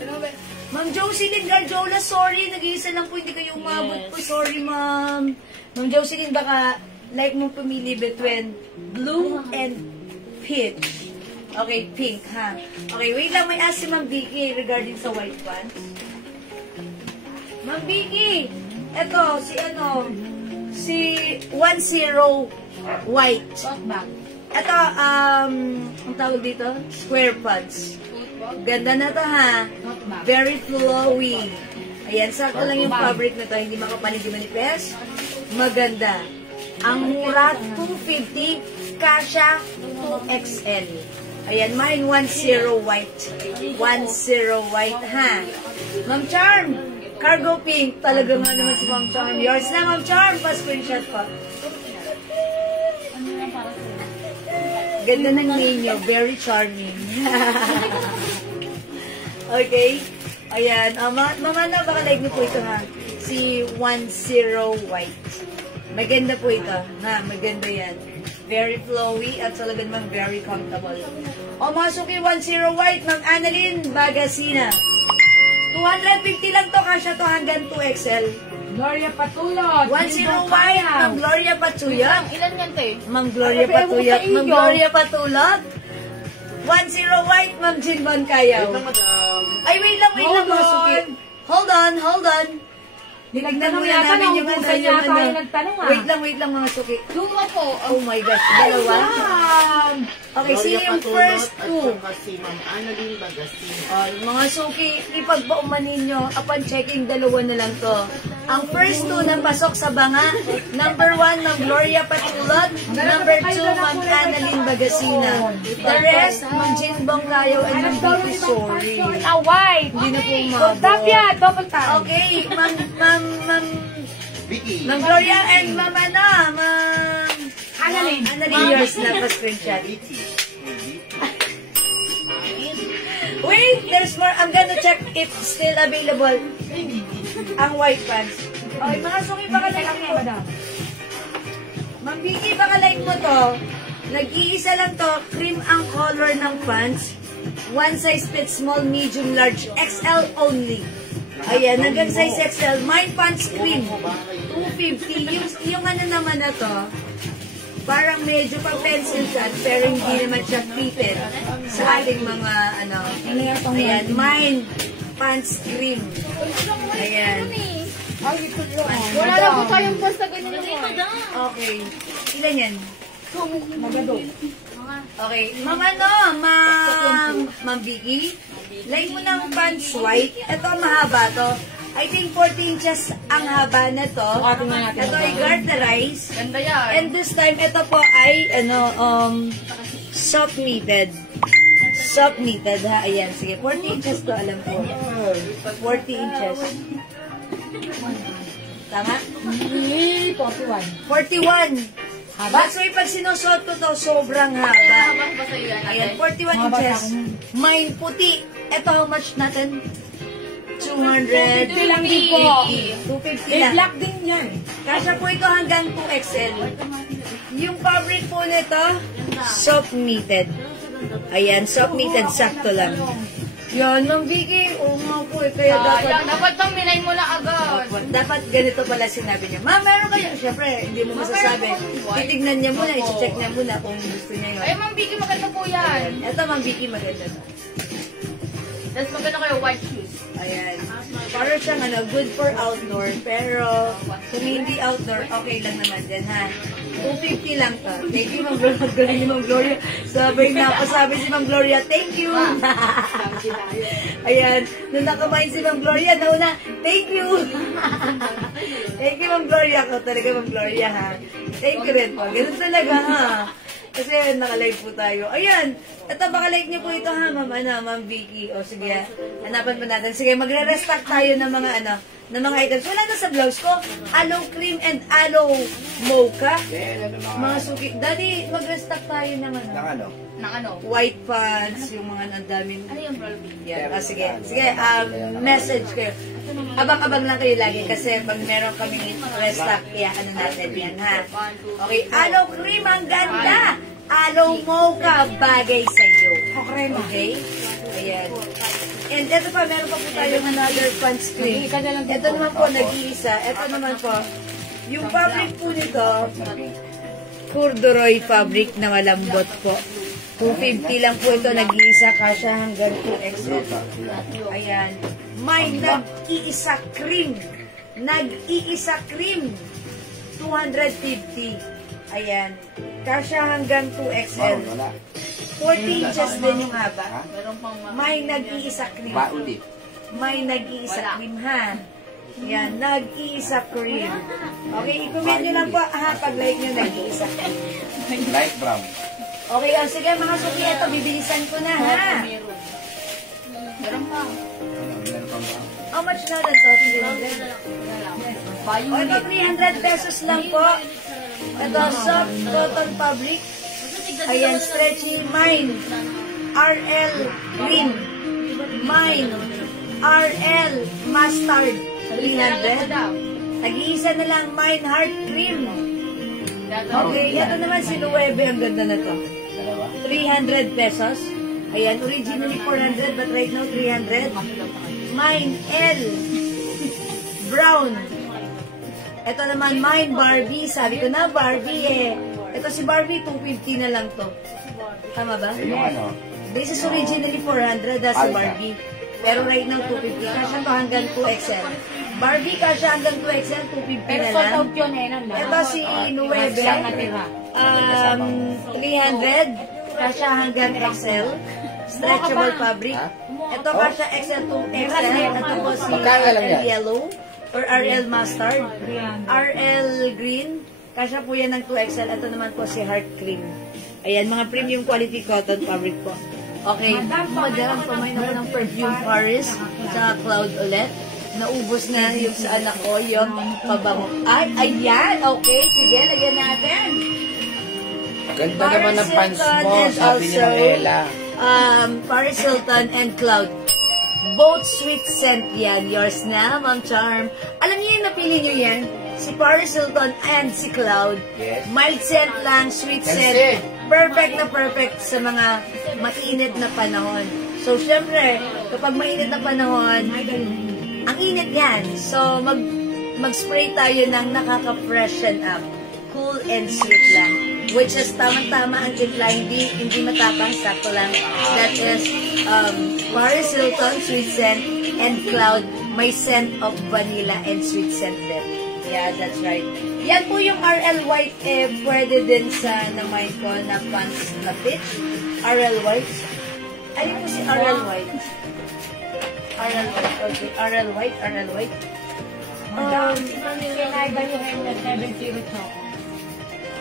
Ma'am Jocelyn Garjola, sorry. Nag-iisa lang po, hindi kayo umabot po. Sorry, Ma'am. Ma'am Jocelyn, baka like mong pumili between blue and peach. Okay, pink, ha? Okay, wait lang. May ask si Ma'am Vicky regarding sa white pants. Ma'am Vicky, eto, si 10 white. Bag. Ito, ang tawag dito? Square pants. Ganda na to, ha? Very flowy. Ayan, sakto lang yung fabric na to. Hindi makapal, hindi manipes. Maganda. Ang mura, 250. Kasha, 2XL. Ayan, mine 10 white. 10 white, ha? Ma'am Charm, cargo pink. Talaga nga naman si Ma'am Charm. Yours na, Ma'am Charm. Pa-screenshot pa. Ganda ng ninyo. Very charming. Okay. Ayan. Mama na, baka like niyo po ito, ha? Si 10 white. Maganda po ito. Ha? Maganda yan. Very flowy at talaga namang very comfortable. O mga suki, 10 white, Ma'am Annalyn Bagasina. 250 lang to, kasya to hanggang 2XL. Gloria Patulog. 10 white, Ma'am Gloria Patuyot. Ilan yan, te? Ma'am Gloria Patuyot. Ma'am Gloria Patulog. 10 white, Ma'am Jinbon Kayaw. Ay, wait lang mga suki. Hold on. Dinagnan Tanong muna yata, namin yung naubusan yata yung nagtanong ah. Wait lang mga suki. Luma po. Oh my gosh, dalawa. Okay, sino yung first two? Si Ma'am Annalyn Bagasina. Mga suki, ipagpaumanin nyo, upon checking, dalawa na lang to. Ang first two na pasok sa banga, number 1, Ma'am Gloria Patulot, number 2, Ma'am Annalyn Bagasina. The rest, Ma'am Jinbong Kayo, and Ma'am Vicky Sorry. White. Hindi na po Oh, umabot. Tapia, double time. Okay, Vicky. Ma'am Gloria and Ma'am Annalyn. Annalyn, yours na pa-screenshot. Vicky. Wait, there's more. I'm gonna check if still available. Ang white pants. Okay, mga suki, baka like mo. Ma'am Vicky, baka like mo to. Nag-iisa lang to. Cream ang color ng pants. One size fits small, medium, large. XL only. Ayan, hanggang size XL. Mine pants cream. 250. Yung ano naman na to, parang medyo pang pencil cut, pero hindi naman siya fitted sa ating mga, ayan, mine pants cream. Ayan. Wala na po tayong basta ganyan naman. Okay. Ilan yan? Magado. Okay. Ma'am Vicky, like mo ng pants white. Ito, mahaba to. I think 40 inches ang haba na to. Sukatin na natin. Ito ay garterized. Ganda yan. And this time, ito po ay, soft knitted. Soft knitted, ha? Ayan, sige. 40 inches to, alam ko. 40 inches. Tama? 41. 41. That's why pag sinusuot ko to, sobrang haba. Habang ba sa'yo yan? Ayan, 41 inches. Mine puti. Ito, how much natin? 200. 250 lang din po. 250 May lang. black din yan. Kasya po ito hanggang 2XL. Yung fabric po nito, soft knitted. Ayan, soft knitted, sakto lang. Yan, Ma'am Vicky, oo nga po, kaya Dapat bang minay mo na agad. dapat ganito pala sinabi niya. Ma'am, meron kayo. Siyempre, hindi mo masasabi. Titignan niya muna, i-check niya muna kung gusto niya yun. Ay, Ma'am Vicky, maganda po yan. Ito, Ma'am Vicky, maganda na. Tapos maganda kayo white shoes. Ayan. Para siyang good for outdoor. Pero, kung hindi outdoor, okay lang naman din, ha? 250 lang to. Thank you, Ma'am Gloria. Galing ni Ma'am Gloria. Sabi si Ma'am Gloria, thank you. Ayan. Nung nakamain si Ma'am Gloria, nauna, thank you. Thank you, Ma'am Gloria. Ako talaga, Ma'am Gloria, ha? Thank you rin po. Ganun talaga, ha? Kasi nakalive po tayo. Ayan. Ito, baka like niyo po ito, ha, Ma'am Vicky. O, sige, hanapan po natin. Sige, magre-restock tayo ng mga, ng mga items. Wala na sa blouse ko. Aloe cream and aloe mocha. Mga suki. Daddy, mag-restock tayo ng Nang ano? white pants, yung mga nandaming. Ano yung Rolby? Yan. Sige. Sige, message kayo. Abang-abang lang kayo lagi kasi pag meron kami restock, ano natin yan, ha? Okay, aloe cream, ang ganda! Aloe mocha, bagay sa iyo. Okay? Ayan. And ito pa, meron pa po tayong another pants cream. Ito naman po, nag-iisa. Ito naman po, yung fabric po nito, corduroy fabric na malambot po. 250 lang po ito, nag-iisa kasya hanggang 2XL. Ayan. May nag-iisa cream. Nag-iisa cream. 250. Ayan. Kasya hanggang 2XL. 40 inches din yung haba. May nag-iisa cream. May nag-iisa cream, ha? Yan, nag-iisa cream. Okay, i-comment nyo lang po, ha, pag-like nyo nag-iisa cream. Light brown. Okay, sige mga suki, ito, bibilisan ko na, ha? Meron pa. How much na lang to? 300? O, ito, 300 pesos lang po. Ito, soft cotton fabric. Ayan, stretchy, mine. RL green. Mine. RL mustard. 300. Nag-iisa na lang, mine heart cream. Okay, ito naman si Nueve. Ang ganda na to. Dalawa. 300 pesos. Ayan, originally 400 but right now 300. Mine L. Brown. Ito naman mine Barbie. Sabi ko na Barbie eh. Ito si Barbie 250 na lang to. Tama ba? Yung ano? This is originally 400 si Barbie. Pero right now 250. Kasya to hanggang 2XL. Barbie kasya hanggang 2XL, 250 Pero na sold lang. out yun eh. Nang Ito si Nueve. Siyang natira. 300. Kasya hanggang XL. Stretchable fabric. Ito kasya XL to XL. Ito po si Magkano lang yan? RL Yellow or RL Mustard. RL Green. Kasya po yan ng 2XL. Ito naman po si Heart Cream. Ayan, mga premium quality cotton fabric po. Okay, madam, kumain ako ng perfume Paris sa Cloud ulit. Naubos na yung sa anak ko, yung pabango. Ay, ayan! Okay, sige, lagyan natin. Ganda naman ng pants Hilton mo, and sabi niya ng also, Ella. Paris Hilton and Cloud. Both sweet scent yan. Yours na, Ma'am Charm. Alam niyo yung napili niyo yan? Si Paris Hilton and si Cloud. Yes. Mild scent lang, sweet scent. Yes. Perfect na perfect sa mga mainit na panahon. So, syempre, kapag mainit na panahon, ang init yan. So, mag-spray tayo ng nakaka-freshen up. Cool and sweet lang. Which is tamang-tama ang timpla, hindi matapang, sakto lang. That is Paris Hilton, sweet scent, and Cloud, may scent of vanilla and sweet scent din. Yeah, that's right. Yan po yung RL White, pwede din sa namay ko na pants na fit. RL White. Ano po si RL White? RL White, okay. RL White, RL White. Sinaiba yung hair na 70 choco.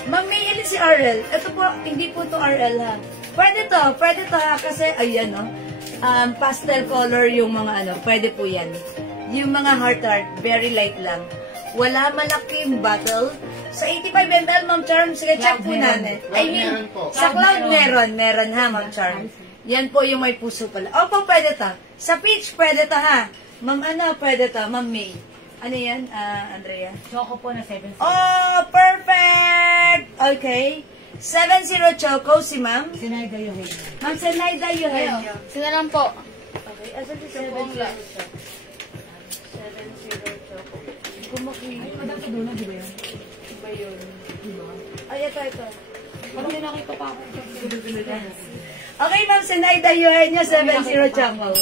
Ma'am, may ilin si RL. Ito po, hindi po to RL ha. Pwede to ha, kasi, ayan no. Pastel color yung mga ano, pwede po yan. Yung mga heart, very light lang. Wala malaking bottle. Sa 85 ml, Ma'am Charm, sige, check po natin. I mean, sa Cloud meron ha, Ma'am Charm. Yan po yung may puso pala. Opo, pwede to. Sa Peach, pwede to ha. Ma'am, ano, pwede to. Ma'am May. Ano yan, Andrea? Choco po na 70. Oh, perfect! Okay. 70 Choco, si Ma'am. Sinaiba yung hair. Ma'am, Zenaida, you have. Sila lang po. Okay, asan si 70 Choco? 70 Choco. Kumaki. Ay, madam sa doon, di ba yun? Ba yun? Ay, ito. Parang may nakita pa ako. Okay, Ma'am, Zenaida, you have nyo 70 Choco.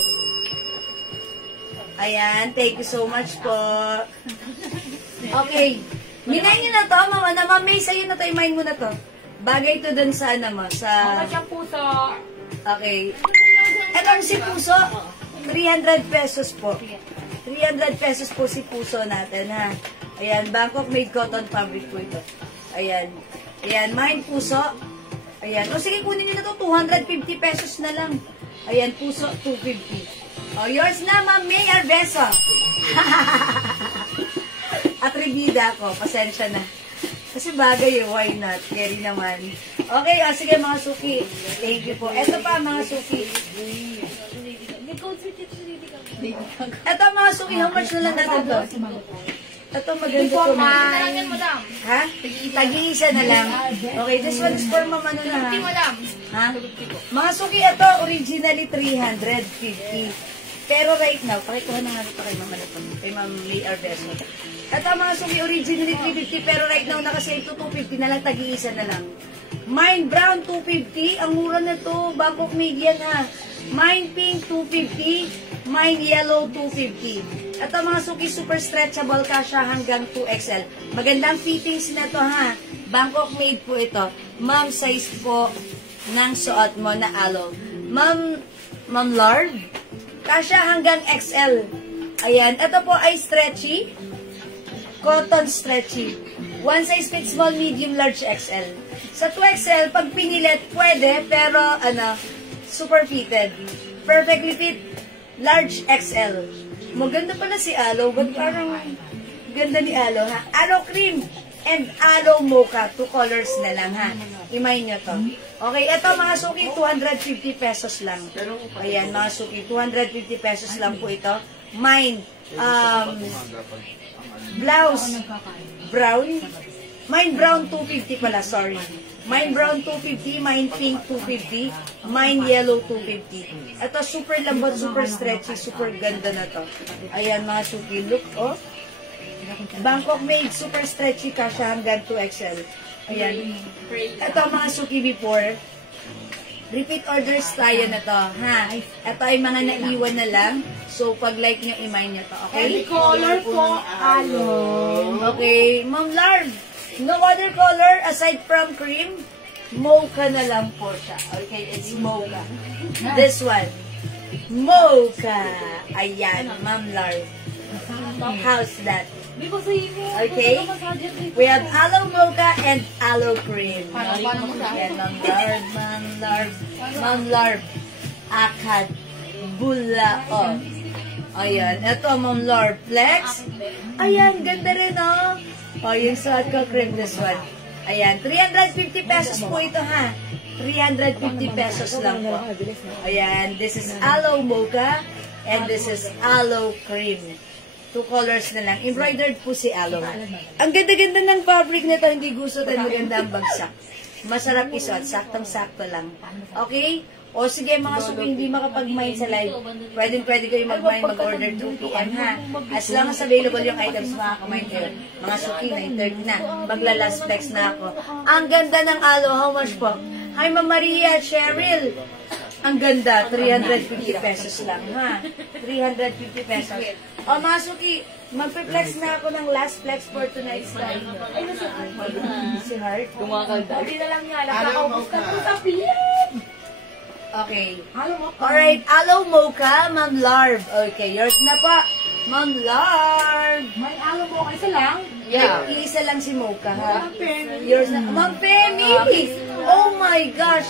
Ayan, thank you so much po. Okay. Minay nyo na to, Mama. Ma'am May, sa'yo na to. Imain mo na to. Bagay to dun sa, ano mo, sa... Siyang puso. Okay. Etong si Puso, 300 pesos po. 300 pesos po si Puso natin, ha. Ayan, Bangkok made cotton fabric po ito. Ayan. Ayan, mine Puso. Ayan. O sige, kunin nyo na to. 250 pesos na lang. Ayan, Puso, 250. Oh, yours na, Ma'am May Arbeso. Atribida ako. Pasensya na. Kasi bagay why not? Carry naman. Okay, sige mga suki. Thank you po. Ito pa mga suki. Ito mga suki, how much na lang natin to? Ito maganda to. Ha? Tag-iisa na lang. Okay, this one is for mama na ha. Ha? Mga suki, ito originally 350. Pero right now, pakikuha na nga ito kay Mama Lepon, kay Ma'am May Arbeso. Ito mga suki, originally 350, pero right now nakasave to 250 na lang, tag-iisa na lang. Mine Brown 250, ang mura na to, Bangkok Median ha. Mine Pink 250, Mine Yellow 250. Ito mga suki, super stretchable kasha hanggang 2XL. Magandang fittings na to ha. Bangkok made po ito. Ma'am, size po ng suot mo na aloe. Ma'am Lord, kasya hanggang XL. Ayan. Ito po ay stretchy. Cotton stretchy. One size fits small, medium, large, XL. Sa 2XL, pag pinilit, pwede, pero, super fitted. Perfectly fit, large, XL. Maganda pala si Aloe. Ba't parang ganda ni Aloe, ha? Aloe cream and Aloe mocha. 2 colors na lang, ha? Imay nyo to. Okay, ito mga suki, 250 pesos lang. Ayan, mga suki, 250 pesos lang po ito. Mine, blouse, brown, Mine brown 250 pala, sorry. Mine brown 250, mine pink 250, mine yellow 250. Ito super lambot, super stretchy, super ganda na to. Ayan mga suki, look oh. Bangkok made, super stretchy, kasha hanggang 2XL. Ayan. Ito mga suki before. Repeat orders tayo na to, ha? Ito ay mga naiwan na lang. So, pag like nyo, i-mine nyo to, okay? Any color po, alon. Okay, Ma'am Larv, no other color aside from cream, mocha na lang po siya. Okay, it's mocha. This one, mocha. Ayan, Ma'am Larv. How's that? Okay, we have aloe mocha and aloe cream. Ayan, Ma'am Larv, akad, bulaon. Ayan, ito Ma'am Larv, flex. Ayan, ganda rin, oh. O, yung suot ko, cream this one. Ayan, 350 pesos po ito, ha? 350 pesos lang po. Ayan, this is aloe mocha and this is aloe cream. 2 colors na lang. Embroidered po si aloe. Ang ganda-ganda ng fabric nito, hindi gusto tayo maganda ang bagsak. Masarap isuot, saktong-sakto lang. Okay? O sige mga suki, hindi makapag-mine sa live. Pwede kayo mag-mine, mag-order 2 PM ha. As long as available yung items, makaka-mine kayo. Mga suki, 9:30 na. Magla-last flex na ako. Ang ganda ng aloe, how much po? Hi Ma'am Maria, Cheryl. Ang ganda, 350 pesos lang ha. 350 pesos. O mga suki, magpe-flex na ako ng last flex for tonight's time. Ay, si Heart. Hindi na lang yan. Nakakaubos ka po sa PM. Okay. Alright, aloe mocha, Ma'am Larv. Okay, yours na pa. Ma'am Larv. May aloe mo, isa lang. Yeah. Isa lang si mocha, ha? Yours na. Ma'am Femi! Oh my gosh!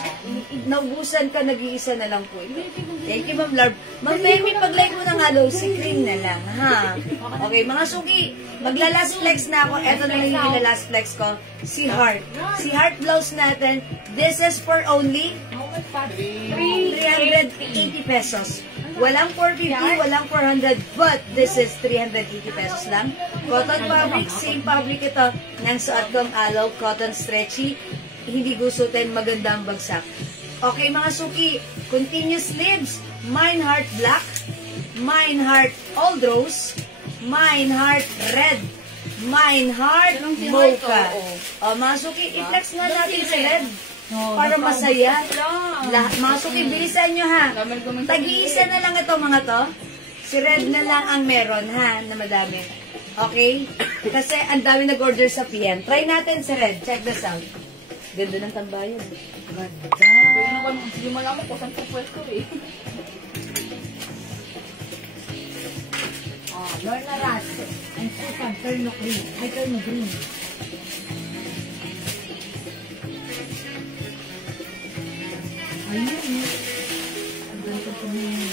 Naubusan ka, nag-iisa na lang po ito. Thank you, Ma'am Larv. Ma'am Femi, pag-like mo ng aloe, si cream na lang, ha? Okay, mga suki, magla-last flex na ako. Ito na lang yung last flex ko. Si Heart. Si Heart blouse natin. This is for only 380 pesos. Walang 450, walang 400, but this is 380 pesos lang. Cotton fabric, same fabric ito ng suot kong aloe, cotton stretchy. Hindi gusutin, magandang bagsak. Okay mga suki, continuous sleeves, mine heart black, mine heart old rose, mine heart red, mine heart mocha. O mga suki, i-flex nga natin si red. Para masaya. Mga suki, bilisan nyo ha. Tag-iisa na lang ito mga to. Si red na lang ang meron ha, na madami. Okay? Kasi ang dami nag-order sa PM. Try natin si red. Check this out. Ganda ng tambayan. Ganda. Hindi mo alam ko saan pupwesto eh. Lorna Ras. And Susan, Terno Green. Ay, Terno Green. Ayun eh. Ang ganda ko na yun.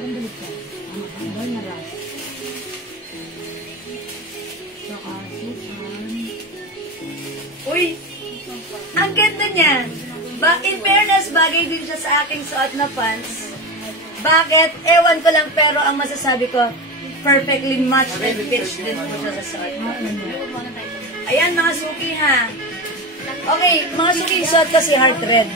Anong galit ka? Lorna Ras. Saka Susan. Uy! Ang ganda niya. In fairness, bagay din siya sa aking suot na pants. Bakit? Ewan ko lang, pero ang masasabi ko, perfectly matched and pitched din po siya sa suot. Ayan, mga suki ha. Okay, mga suki, suot ko si Heart Red.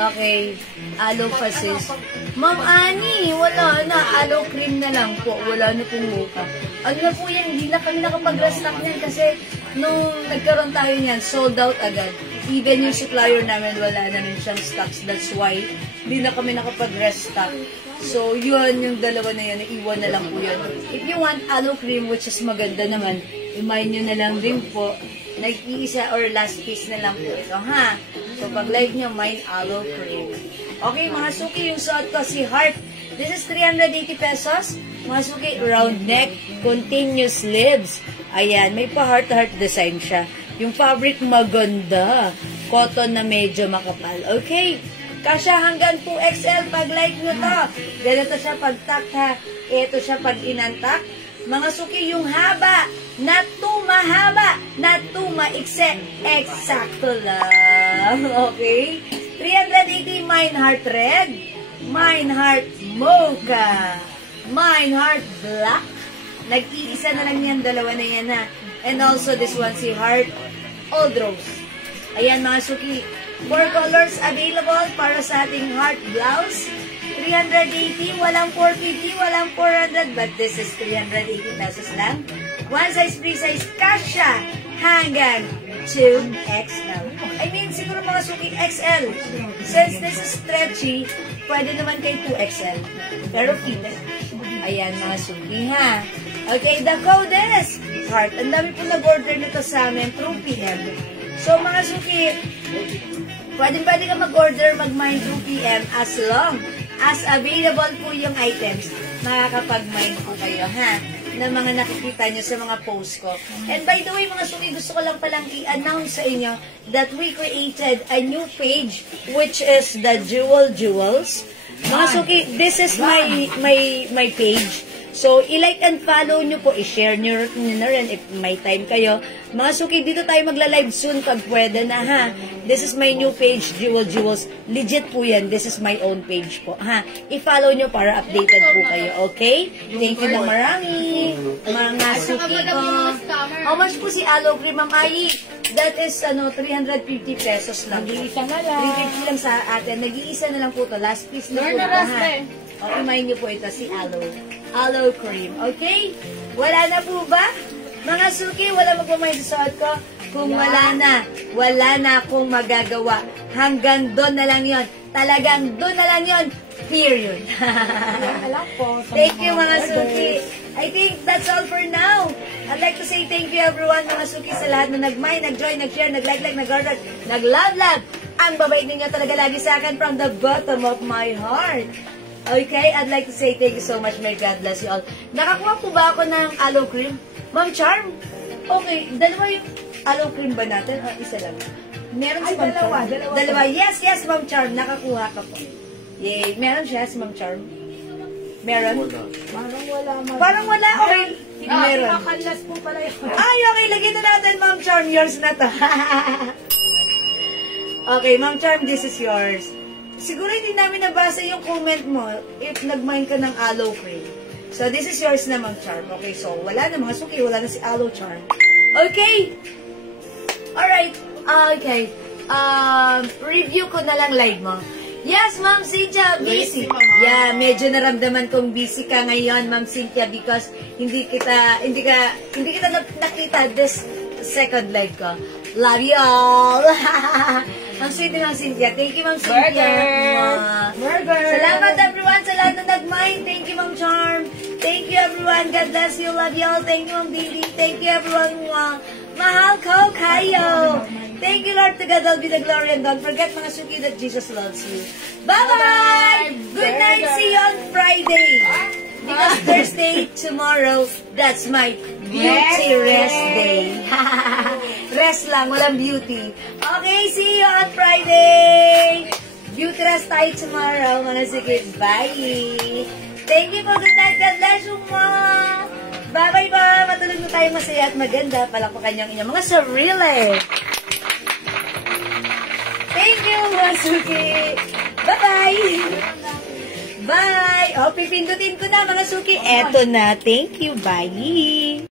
Okay, aloe pasis. Ma'am Annie, wala na. Aloe cream na lang po. Wala na pong mocha. Ano na po yan, hindi na kami nakapag-restock niyan kasi nung nagkaroon tayo niyan, sold out agad. Even yung supplier namin, wala na rin siyang stocks. That's why, hindi na kami nakapag-restock. So, yun, yung dalawa na yun, iwan na lang po yun. If you want aloe cream, which is maganda naman, i-mine nyo na lang din po. Nag-iisa or last piece na lang po ito, ha? So, pag like nyo, mine aloe cream. Okay, mga suki, yung suot ko, si Heart. This is 380 pesos. Mga suki, round neck, continuous sleeves. Ayan, may pa-heart-to-heart design siya. Yung fabric maganda. Cotton na medyo makapal. Okay? Kasya hanggang 2XL pag like nyo to. Ganito siya pag tak ha. Ito siya pag inantak. Mga suki, yung haba, not too mahaba, not too maikse. Eksakto lang. Okay? 380 mine heart red, mine heart mocha, mine heart black, Nag-iisa na lang yan, dalawa na yan ha. And also this one, si Heart Old Rose. Ayan mga suki, 4 colors available para sa ating heart blouse. 380, walang 450, walang 400, but this is 380 pesos lang. One size, free size, kasha hanggang 2XL. I mean, siguro mga suki XL. Since this is stretchy, pwede naman kay 2XL. Pero fit. Ayan mga suki ha. Okay, the code is heart. Ang dami po nag-order nito sa amin through PM. So mga suki, pwede ka mag-order, mag-mine through PM as long as available po yung items. Makakapag-mine po kayo ha, na mga nakikita nyo sa mga post ko. And by the way mga suki, gusto ko lang palang i-announce sa inyo that we created a new page which is the Jewels. Mga suki, this is my page. So, i-like and follow nyo po, i-share nyo na rin if may time kayo. Mga suki, dito tayo magla-live soon pag pwede na ha. This is my new page, Jewels. Legit po yan. This is my own page po ha. I-follow nyo para updated po kayo, okay? Thank you na marami. Mga suki ko. How much po si Aloe Cream, Ma'am Ai? That is 350 pesos lang. Nag-iisa na lang. 350 lang sa atin. Nag-iisa na lang po to. Last piece na po ito ha. O, imayin niyo po ito si Aloe Cream. Okay? Wala na po ba? Mga suki, wala magpamay sa suot ko. Kung wala na akong magagawa. Hanggang doon na lang yon. Talagang doon na lang yon. Period. Alam po. Thank you mga suki. I think that's all for now. I'd like to say thank you everyone mga suki sa lahat na nag-mind, nag-join, nag-share, nag-like, nag-order, nag-love. Ang babait ninyo talaga lagi sa akin from the bottom of my heart. Okay, I'd like to say thank you so much. May God bless you all. Nakakuha po ba ako ng aloe cream? Ma'am Charm? Okay, dalawa yung aloe cream ba natin? O isa lang? Meron si Ma'am Charm. Dalawa. Yes, Ma'am Charm. Nakakuha ka po. Yay. Meron siya si Ma'am Charm? Meron? Parang wala. Okay. Meron. Makalas po pala yun. Ay, okay. Lagyan na natin, Ma'am Charm. Yours na to. Okay, Ma'am Charm, this is yours. Siguro hindi namin nabasa yung comment mo if nag-mine ka ng aloe cream. So, this is yours na, Ma'am Charm. Okay, so, wala na mga suki. Wala na si aloe charm. Okay. Alright. Okay. Review ko na lang live mo. Yes, Ma'am Cynthia, busy. Yeah, medyo naramdaman kong busy ka ngayon, Ma'am Cynthia, because hindi kita nakita this second live ko. Love you all. Ang sweet ni Ma'am Cynthia. Thank you, Ma'am Cynthia. Burger. Salamat everyone sa lahat na nag-mine. Thank you, Ma'am Charm. Thank you, everyone. God bless you. Love you all. Thank you, Ma'am Didi. Thank you, everyone. Mahal ko kayo. Thank you, Lord. To God all be the glory. And don't forget, mga suki, that Jesus loves you. Bye-bye. Good night. See you on Friday. Because Thursday, tomorrow, that's my beauty rest day. Rest lang, walang beauty. Okay, see you on Friday. Beauty rest tayo tomorrow, mga sige. Bye. Thank you for good night. God bless you, ma. Bye-bye ba. Matulog na tayo masaya at maganda. Palakpakan yung inyong mga sarili. Thank you, mga suki. Bye-bye. Bye. O, pipindutin ko na, mga suki. Eto na. Thank you. Bye.